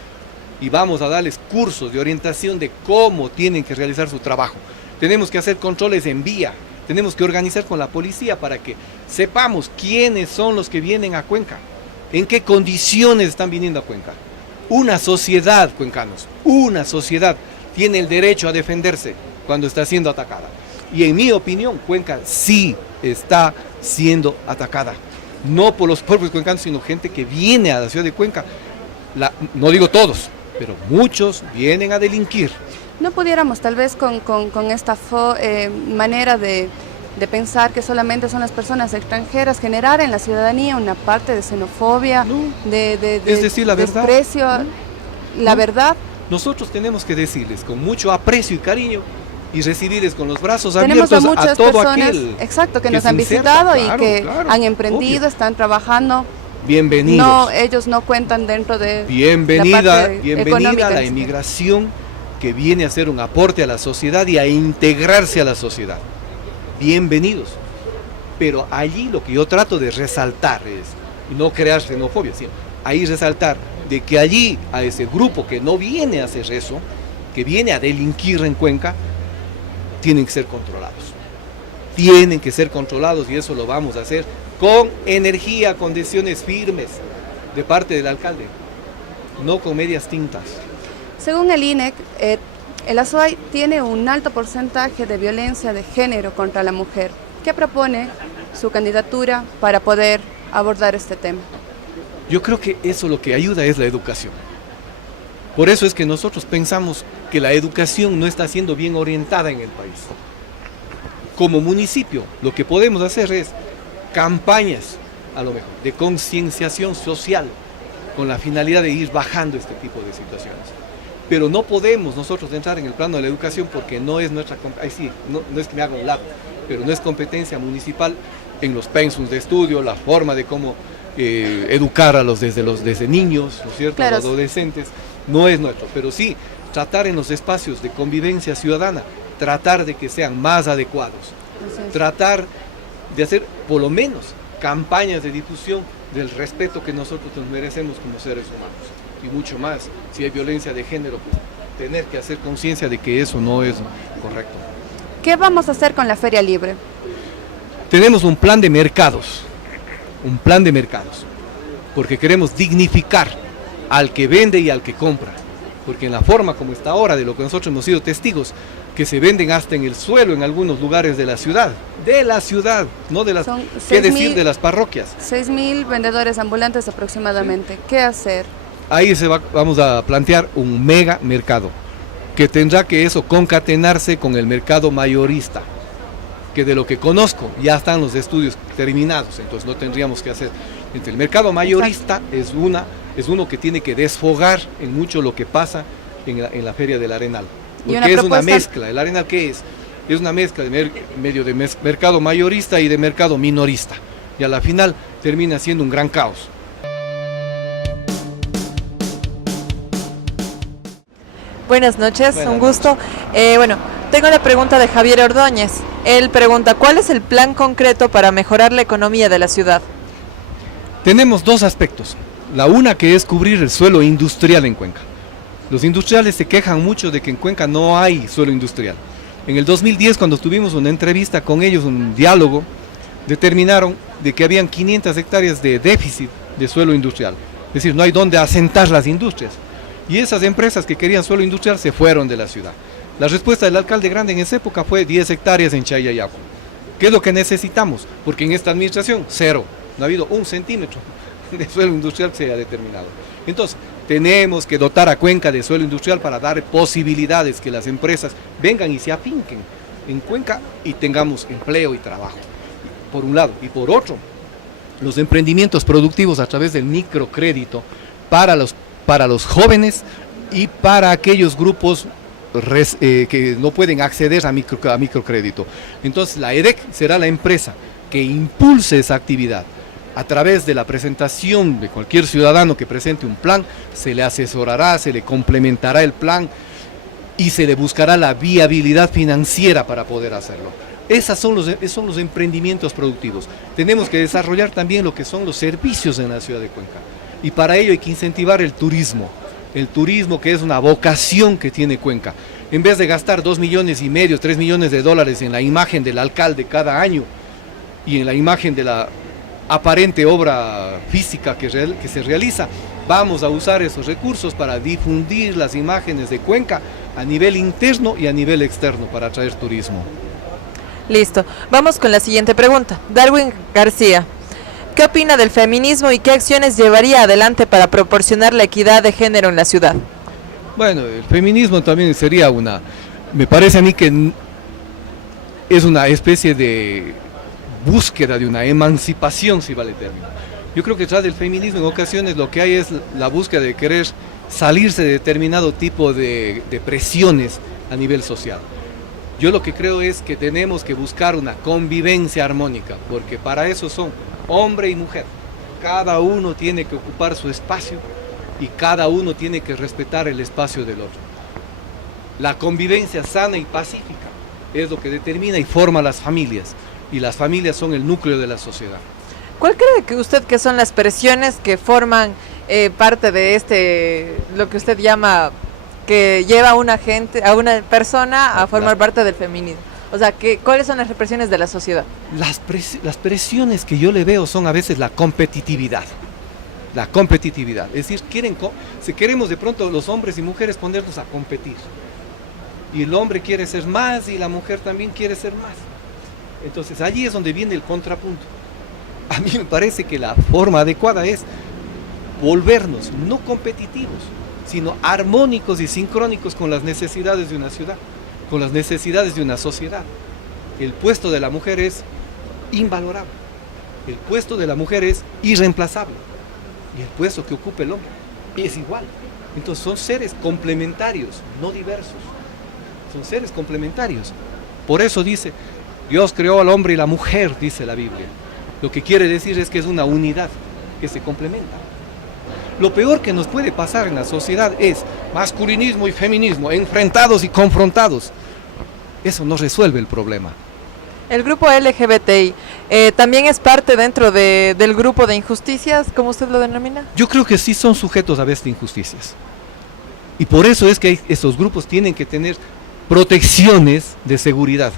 y vamos a darles cursos de orientación de cómo tienen que realizar su trabajo. Tenemos que hacer controles en vía, tenemos que organizar con la policía para que sepamos quiénes son los que vienen a Cuenca, en qué condiciones están viniendo a Cuenca. Una sociedad, cuencanos, una sociedad tiene el derecho a defenderse cuando está siendo atacada. Y en mi opinión, Cuenca sí está siendo atacada. No por los propios cuencanos, sino gente que viene a la ciudad de Cuenca. No digo todos, pero muchos vienen a delinquir. ¿No pudiéramos tal vez con esta manera de pensar que solamente son las personas extranjeras generar en la ciudadanía una parte de xenofobia, es decir, la verdad, desprecio, la verdad? Nosotros tenemos que decirles con mucho aprecio y cariño y recibirles con los brazos tenemos abiertos a todo personas, aquel exacto, que nos han visitado y que han emprendido, obvio. Están trabajando. Bienvenidos. No, ellos no cuentan dentro de bienvenida económica, a la inmigración que viene a hacer un aporte a la sociedad y a integrarse a la sociedad. Bienvenidos. Pero allí lo que yo trato de resaltar es, y no crear xenofobia, sino ahí resaltar de que allí a ese grupo que no viene a hacer eso, que viene a delinquir en Cuenca, tienen que ser controlados. Tienen que ser controlados y eso lo vamos a hacer con energía, condiciones firmes de parte del alcalde, no con medias tintas. Según el INEC, el Azuay tiene un alto porcentaje de violencia de género contra la mujer. ¿Qué propone su candidatura para poder abordar este tema? Yo creo que eso lo que ayuda es la educación. Por eso es que nosotros pensamos que la educación no está siendo bien orientada en el país. Como municipio, lo que podemos hacer es campañas, a lo mejor, de concienciación social, con la finalidad de ir bajando este tipo de situaciones. Pero no podemos nosotros entrar en el plano de la educación porque no es nuestra, no es que me haga un lado, pero no es competencia municipal en los pensums de estudio, la forma de cómo educar a desde niños, ¿no es cierto?, Claro. a los adolescentes, no es nuestro, pero sí tratar en los espacios de convivencia ciudadana, tratar de que sean más adecuados, Así es. tratar de hacer por lo menos campañas de difusión del respeto que nosotros nos merecemos como seres humanos y mucho más. Si hay violencia de género, pues, tener que hacer conciencia de que eso no es correcto. ¿Qué vamos a hacer con la Feria Libre? Tenemos un plan de mercados, porque queremos dignificar al que vende y al que compra, porque en la forma como está ahora, de lo que nosotros hemos sido testigos, que se venden hasta en el suelo en algunos lugares de la ciudad, no de las, Son qué 6.000 decir de las parroquias. 6.000 vendedores ambulantes aproximadamente. ¿Qué hacer? Ahí vamos a plantear un mega mercado, que tendrá que eso concatenarse con el mercado mayorista, que de lo que conozco ya están los estudios terminados, entonces no tendríamos que hacer. El mercado mayorista es uno que tiene que desfogar en mucho lo que pasa en la Feria del Arenal, Y porque es una propuesta- mezcla. ¿El Arenal qué es? Es una mezcla de medio de mercado mayorista y de mercado minorista, y a la final termina siendo un gran caos. Buenas noches, Buenas un gusto. Bueno, tengo la pregunta de Javier Ordóñez. Él pregunta, ¿cuál es el plan concreto para mejorar la economía de la ciudad? Tenemos dos aspectos. La una, que es cubrir el suelo industrial en Cuenca. Los industriales se quejan mucho de que en Cuenca no hay suelo industrial. En el 2010, cuando tuvimos una entrevista con ellos, un diálogo, determinaron de que habían 500 hectáreas de déficit de suelo industrial. Es decir, no hay donde asentar las industrias. Y esas empresas que querían suelo industrial se fueron de la ciudad. La respuesta del alcalde Grande en esa época fue 10 hectáreas en Chayayaco. ¿Qué es lo que necesitamos? Porque en esta administración, cero. No ha habido 1 centímetro de suelo industrial que se haya determinado. Entonces, tenemos que dotar a Cuenca de suelo industrial para dar posibilidades que las empresas vengan y se afinquen en Cuenca y tengamos empleo y trabajo, por un lado. Y por otro, los emprendimientos productivos a través del microcrédito para los jóvenes y para aquellos grupos que no pueden acceder a microcrédito. Entonces, la EDEC será la empresa que impulse esa actividad. A través de la presentación de cualquier ciudadano que presente un plan, se le asesorará, se le complementará el plan y se le buscará la viabilidad financiera para poder hacerlo. Esos son los emprendimientos productivos. Tenemos que desarrollar también lo que son los servicios en la ciudad de Cuenca. Y para ello hay que incentivar el turismo que es una vocación que tiene Cuenca. En vez de gastar 2,5 millones, 3 millones de dólares en la imagen del alcalde cada año y en la imagen de la aparente obra física que se realiza, vamos a usar esos recursos para difundir las imágenes de Cuenca a nivel interno y a nivel externo para atraer turismo. Listo, vamos con la siguiente pregunta. Darwin García, ¿qué opina del feminismo y qué acciones llevaría adelante para proporcionar la equidad de género en la ciudad? Bueno, el feminismo también sería me parece a mí que es una especie de búsqueda de una emancipación, si vale el término. Yo creo que tras del feminismo en ocasiones lo que hay es la búsqueda de querer salirse de determinado tipo de presiones a nivel social. Yo lo que creo es que tenemos que buscar una convivencia armónica, porque para eso son hombre y mujer. Cada uno tiene que ocupar su espacio y cada uno tiene que respetar el espacio del otro. La convivencia sana y pacífica es lo que determina y forma las familias, y las familias son el núcleo de la sociedad. ¿Cuál cree que usted que son las presiones que forman parte de lo que usted llama, que lleva a una persona a formar parte del feminismo? O sea, ¿cuáles son las represiones de la sociedad? Las presiones que yo le veo son a veces la competitividad. Es decir, si queremos de pronto los hombres y mujeres ponernos a competir. Y el hombre quiere ser más y la mujer también quiere ser más. Entonces allí es donde viene el contrapunto. A mí me parece que la forma adecuada es volvernos no competitivos, sino armónicos y sincrónicos con las necesidades de una ciudad, con las necesidades de una sociedad. El puesto de la mujer es invalorable, el puesto de la mujer es irreemplazable, y el puesto que ocupa el hombre es igual. Entonces son seres complementarios, no diversos, son seres complementarios. Por eso dice, Dios creó al hombre y la mujer, dice la Biblia. Lo que quiere decir es que es una unidad que se complementa. Lo peor que nos puede pasar en la sociedad es masculinismo y feminismo enfrentados y confrontados. Eso no resuelve el problema. El grupo LGBTI también es parte dentro del grupo de injusticias, como usted lo denomina. Yo creo que sí son sujetos a veces de injusticias. Y por eso es que estos grupos tienen que tener protecciones de seguridad,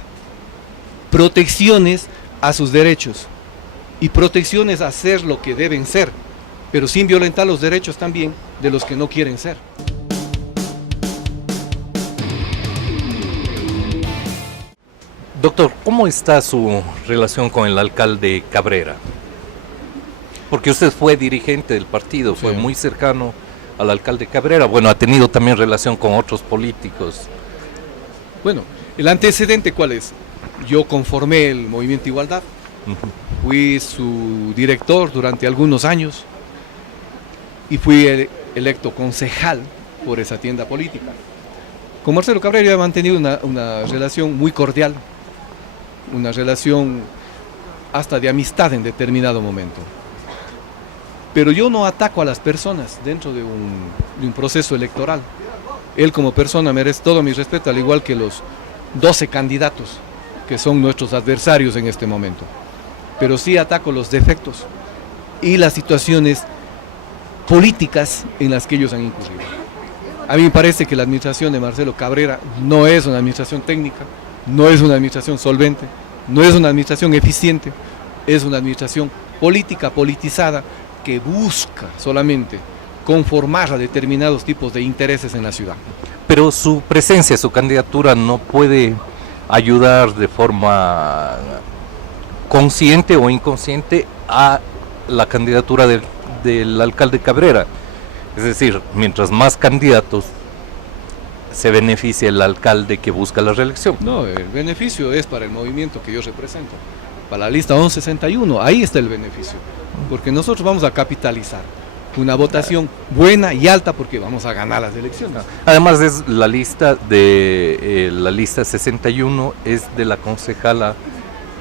protecciones a sus derechos y protecciones a ser lo que deben ser, pero sin violentar los derechos también de los que no quieren ser. Doctor, ¿cómo está su relación con el alcalde Cabrera? Porque usted fue dirigente del partido, fue muy cercano al alcalde Cabrera. Bueno, ha tenido también relación con otros políticos. Bueno, el antecedente ¿cuál es? Yo conformé el Movimiento Igualdad, fui su director durante algunos años y fui electo concejal por esa tienda política. Con Marcelo Cabrera yo he mantenido una relación muy cordial, una relación hasta de amistad en determinado momento. Pero yo no ataco a las personas dentro de un proceso electoral. Él como persona merece todo mi respeto, al igual que los 12 candidatos que son nuestros adversarios en este momento. Pero sí ataco los defectos y las situaciones políticas en las que ellos han incurrido. A mí me parece que la administración de Marcelo Cabrera no es una administración técnica, no es una administración solvente, no es una administración eficiente, es una administración política, politizada, que busca solamente conformar a determinados tipos de intereses en la ciudad. Pero su presencia, su candidatura no puede ayudar de forma consciente o inconsciente a la candidatura del alcalde Cabrera. Es decir, mientras más candidatos, se beneficia el alcalde que busca la reelección. No, el beneficio es para el movimiento que yo represento, para la lista 1161, ahí está el beneficio, porque nosotros vamos a capitalizar una votación buena y alta porque vamos a ganar las elecciones. Además es la lista de la lista 61 es de la concejala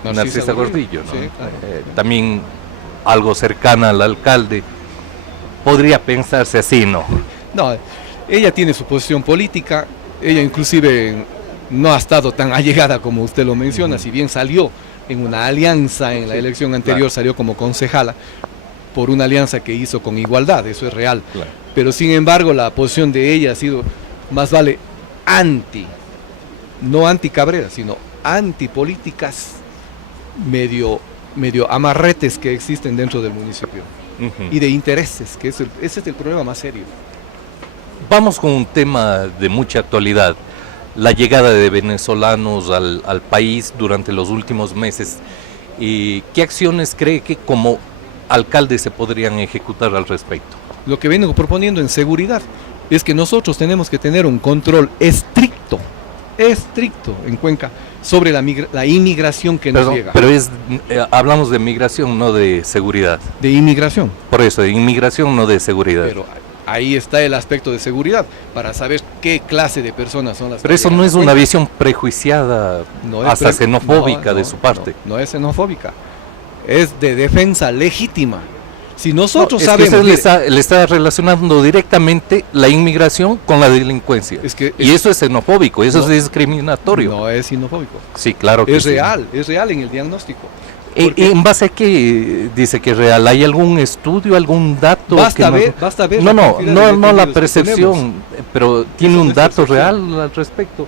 Narcisa Gordillo, ¿no? Sí, claro. También algo cercana al alcalde. Podría pensarse así, ¿no? No, ella tiene su posición política, ella inclusive no ha estado tan allegada como usted lo menciona, si bien salió en una alianza en la elección anterior, salió como concejala por una alianza que hizo con Igualdad, eso es real. Claro. Pero sin embargo la posición de ella ha sido más vale no anti Cabrera, sino anti políticas medio amarretes que existen dentro del municipio y de intereses, que ese es el problema más serio. Vamos con un tema de mucha actualidad, la llegada de venezolanos al país durante los últimos meses. ¿Qué acciones cree que como alcalde se podrían ejecutar al respecto? Lo que vengo proponiendo en seguridad es que nosotros tenemos que tener un control estricto en Cuenca sobre la inmigración que nos llega. Pero hablamos de migración, no de seguridad. De inmigración. Por eso, de inmigración, no de seguridad. Pero ahí está el aspecto de seguridad, para saber qué clase de personas son las. Pero eso no es una visión prejuiciada, hasta xenofóbica de su parte. No es xenofóbica, es de defensa legítima. Si nosotros sabemos... Que usted le está relacionando directamente la inmigración con la delincuencia. Y eso es xenofóbico, eso es discriminatorio. No es xenofóbico. Sí, claro que es real en el diagnóstico. ¿En base a qué dice que es real? ¿Hay algún estudio, algún dato? Basta ver. No la percepción, pero ¿tiene un dato real al respecto?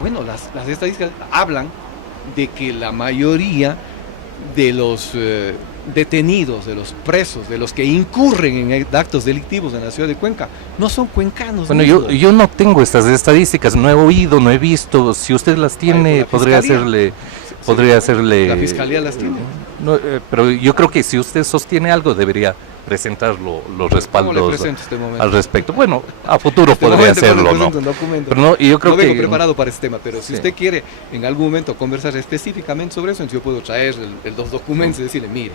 Bueno, las estadísticas hablan de que la mayoría de los detenidos, de los presos, de los que incurren en actos delictivos en la ciudad de Cuenca, no son cuencanos. Bueno, yo no tengo estas estadísticas, no he oído, no he visto. Si usted las tiene, podría hacerle... La Fiscalía las tiene. No, pero yo creo que si usted sostiene algo, debería presentar los ¿Cómo le respaldos presento este momento? al respecto. Bueno, a futuro Este podría momento, ¿cómo le hacerlo, ¿no? presento un documento? Pero no, y yo creo no vengo que preparado para este tema, pero si Sí. usted quiere en algún momento conversar específicamente sobre eso, entonces yo puedo traer los documentos y decirle, mire,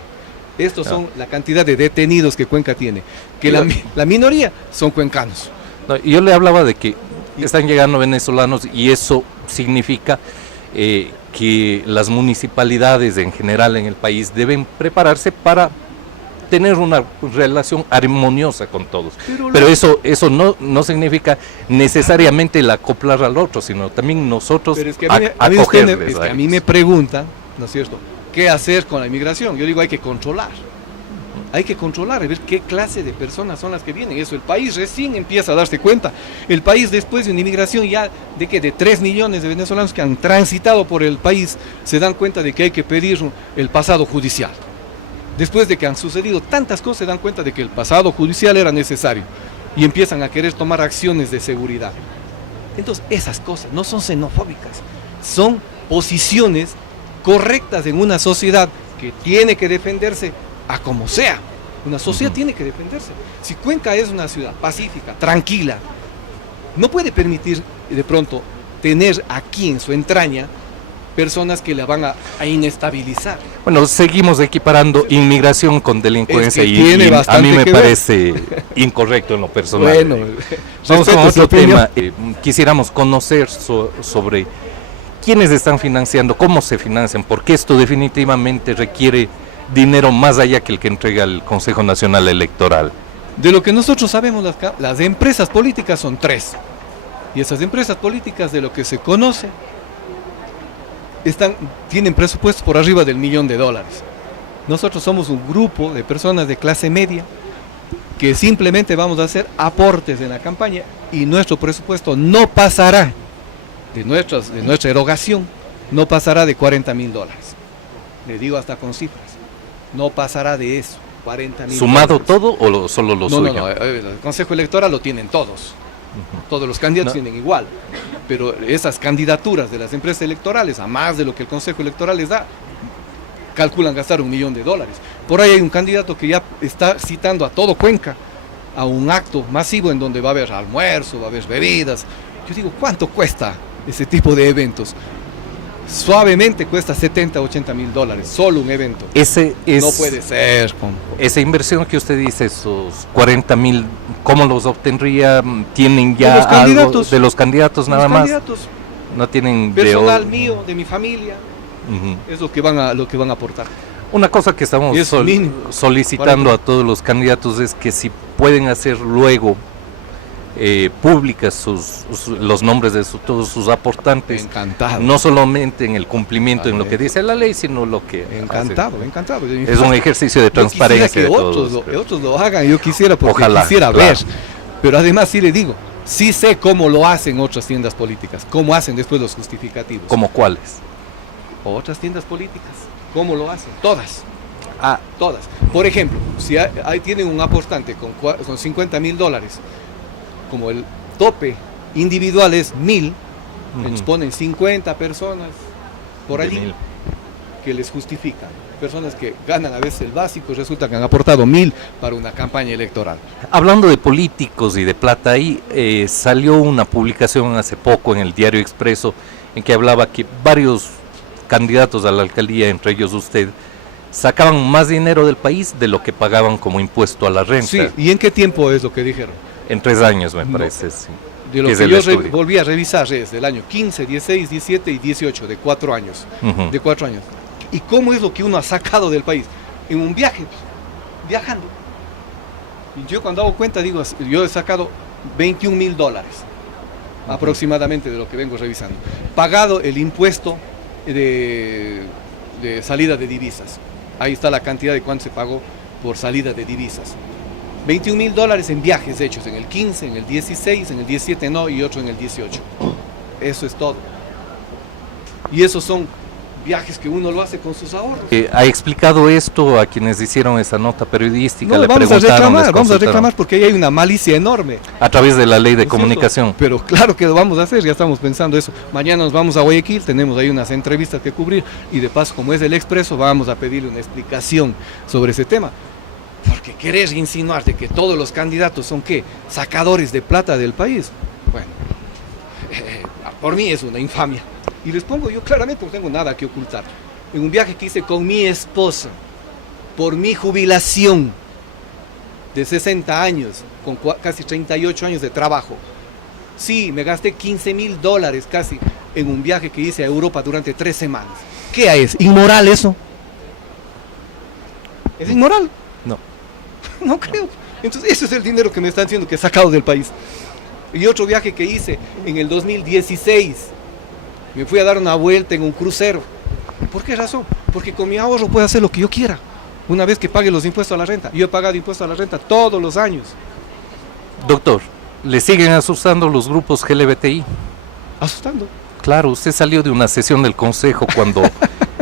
estos son la cantidad de detenidos que Cuenca tiene, que la minoría son cuencanos. no, y yo le hablaba de que están llegando venezolanos y eso significa que las municipalidades en general en el país deben prepararse para tener una relación armoniosa con todos. Pero eso no significa necesariamente el acoplar al otro, sino también nosotros Pero es que a mí acogerles es que a mí ellos. me preguntan, ¿no es cierto?, ¿qué hacer con la inmigración? Yo digo, hay que controlar. Hay que controlar y ver qué clase de personas son las que vienen. Eso, el país recién empieza a darse cuenta. El país, después de una inmigración ya de 3 millones de venezolanos que han transitado por el país, se dan cuenta de que hay que pedir el pasado judicial. Después de que han sucedido tantas cosas, se dan cuenta de que el pasado judicial era necesario y empiezan a querer tomar acciones de seguridad. Entonces, esas cosas no son xenofóbicas, son posiciones correctas en una sociedad que tiene que defenderse a como sea. Una sociedad tiene que defenderse. Si Cuenca es una ciudad pacífica, tranquila, no puede permitir de pronto tener aquí en su entraña personas que la van a inestabilizar. Bueno, seguimos equiparando inmigración con delincuencia Es que y tiene a mí bastante me que ver. parece incorrecto en lo personal. Bueno, Vamos con respeto su otro opinión. tema. Quisiéramos conocer sobre quiénes están financiando, cómo se financian, porque esto definitivamente requiere dinero más allá que el que entrega el Consejo Nacional Electoral. De lo que nosotros sabemos, las empresas políticas son 3. Y esas empresas políticas, de lo que se conoce, tienen presupuestos por arriba del $1.000.000. Nosotros somos un grupo de personas de clase media que simplemente vamos a hacer aportes en la campaña y nuestro presupuesto no pasará de nuestra erogación, no pasará de $40.000. Le digo hasta con cifras. No pasará de eso, $40.000. ¿Sumado todo o solo lo suyo? No, el Consejo Electoral lo tienen todos. Todos los candidatos tienen igual. Pero esas candidaturas de las empresas electorales, a más de lo que el Consejo Electoral les da, calculan gastar $1.000.000. Por ahí hay un candidato que ya está citando a todo Cuenca a un acto masivo en donde va a haber almuerzo, va a haber bebidas. Yo digo, ¿cuánto cuesta ese tipo de eventos? Suavemente cuesta $70.000 a $80.000, solo un evento. No puede ser. Esa inversión que usted dice, esos 40.000, ¿cómo los obtendría? ¿Tienen ya algo de los candidatos nada más? No tienen personal mío, de mi familia, es lo que van a aportar. Una cosa que estamos solicitando a todos los candidatos es que si pueden hacer luego públicas los nombres de todos sus aportantes. Encantado. No solamente en el cumplimiento en lo que dice la ley, sino lo que encantado. Es un ejercicio de transparencia de todos. Otros lo hagan, yo quisiera, porque ojalá, quisiera claro. ver. Pero además sí le digo, sí sé cómo lo hacen otras tiendas políticas, cómo hacen después los justificativos. ¿Cómo cuáles? Otras tiendas políticas, ¿cómo lo hacen? Todas. Todas. Por ejemplo, si ahí tienen un aportante con $50.000, como el tope individual es 1.000, les ponen 50 personas por allí que les justifican. Personas que ganan a veces el básico, resulta que han aportado 1.000 para una campaña electoral. Hablando de políticos y de plata, ahí salió una publicación hace poco en el Diario Expreso en que hablaba que varios candidatos a la alcaldía, entre ellos usted, sacaban más dinero del país de lo que pagaban como impuesto a la renta. Sí, ¿y en qué tiempo es lo que dijeron? En 3 años, me parece, sí. De lo que yo volví a revisar es del año 15, 16, 17 y 18, de 4 años. De 4 años. ¿Y cómo es lo que uno ha sacado del país? En un viaje, viajando. Y yo cuando hago cuenta digo, yo he sacado $21.000 aproximadamente de lo que vengo revisando. Pagado el impuesto de salida de divisas. Ahí está la cantidad de cuánto se pagó por salida de divisas. $21.000 en viajes hechos en el 15, en el 16, en el 17 no, y otro en el 18. Eso es todo. Y esos son viajes que uno lo hace con sus ahorros. ¿Ha explicado esto a quienes hicieron esa nota periodística? No, le vamos a reclamar porque ahí hay una malicia enorme. A través de la ley de comunicación. Pero claro que lo vamos a hacer, ya estamos pensando eso. Mañana nos vamos a Guayaquil, tenemos ahí unas entrevistas que cubrir y de paso, como es el Expreso, vamos a pedirle una explicación sobre ese tema. Porque querer insinuar de que todos los candidatos son, ¿qué?, sacadores de plata del país. Bueno, por mí es una infamia. Y les pongo yo claramente, no tengo nada que ocultar. En un viaje que hice con mi esposa, por mi jubilación de 60 años, con casi 38 años de trabajo, sí, me gasté $15,000 casi en un viaje que hice a Europa durante 3 semanas. ¿Qué es? ¿Inmoral eso? ¿Es inmoral? No. No creo. Entonces, ese es el dinero que me están diciendo que he sacado del país. Y otro viaje que hice en el 2016, me fui a dar una vuelta en un crucero. ¿Por qué razón? Porque con mi ahorro puedo hacer lo que yo quiera, una vez que pague los impuestos a la renta. Yo he pagado impuestos a la renta todos los años. Doctor, ¿le siguen asustando los grupos LGBTI? Asustando. Claro, usted salió de una sesión del Consejo cuando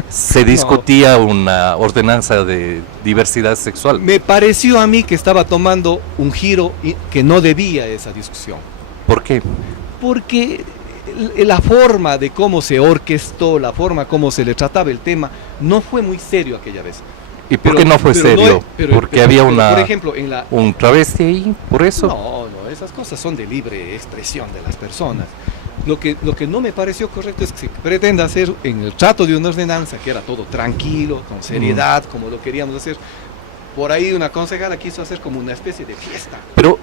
se discutía una ordenanza de diversidad sexual. Me pareció a mí que estaba tomando un giro que no debía esa discusión. ¿Por qué? Porque la forma de cómo se orquestó, la forma como se le trataba el tema, no fue muy serio aquella vez. ¿Y por qué no fue serio? Porque había por ejemplo, un travesti ahí, por eso. No, esas cosas son de libre expresión de las personas. Lo que no me pareció correcto es que se pretenda hacer en el trato de una ordenanza, que era todo tranquilo, con seriedad, como lo queríamos hacer. Por ahí una concejala quiso hacer como una especie de fiesta. Pero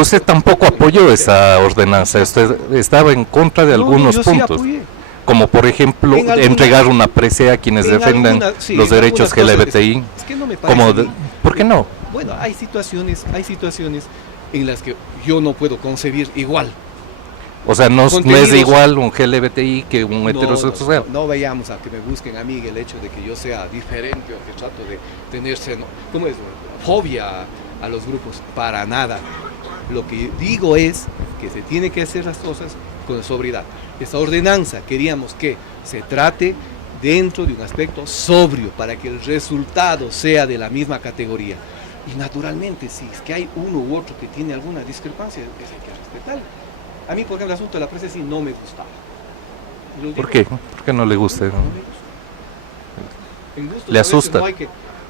usted tampoco apoyó esa ordenanza, usted estaba en contra de algunos puntos. Sí, como por ejemplo entregar una presea a quienes defienden los derechos LGBTI. Es que no me parece. ¿Por qué no? Bueno, hay situaciones en las que yo no puedo concebir igual. O sea, no es igual un LGBTI que un heterosexual. No vayamos a que me busquen a mí el hecho de que yo sea diferente o que trato de tener, ¿cómo es? Fobia a los grupos. Para nada. Lo que digo es que se tiene que hacer las cosas con sobriedad. Esa ordenanza queríamos que se trate dentro de un aspecto sobrio para que el resultado sea de la misma categoría. Y naturalmente, si es que hay uno u otro que tiene alguna discrepancia, pues hay que respetarlo. A mí, por ejemplo, el asunto de la prensa sí no me gustaba. ¿Por qué? ¿Por qué no le gusta? No me gusta. ¿Le asusta?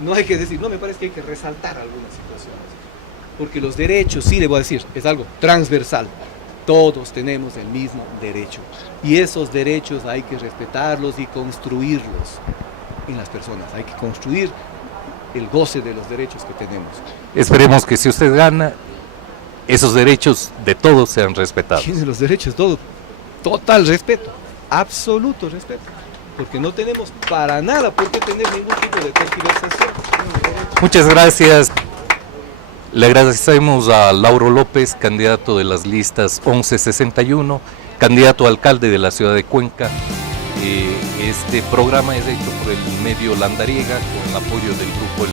No hay que decir, no, me parece que hay que resaltar algunas situaciones. Porque los derechos, sí le voy a decir, es algo transversal. Todos tenemos el mismo derecho. Y esos derechos hay que respetarlos y construirlos en las personas. Hay que construir el goce de los derechos que tenemos. Esperemos que si usted gana, esos derechos de todos sean respetados. Tiene los derechos, todo. Total respeto. Absoluto respeto. Porque no tenemos para nada por qué tener ningún tipo de tergiversación. Muchas gracias. Le agradecemos a Lauro López, candidato de las listas 1161, candidato a alcalde de la ciudad de Cuenca. Este programa es hecho por el medio La Andariega con el apoyo del grupo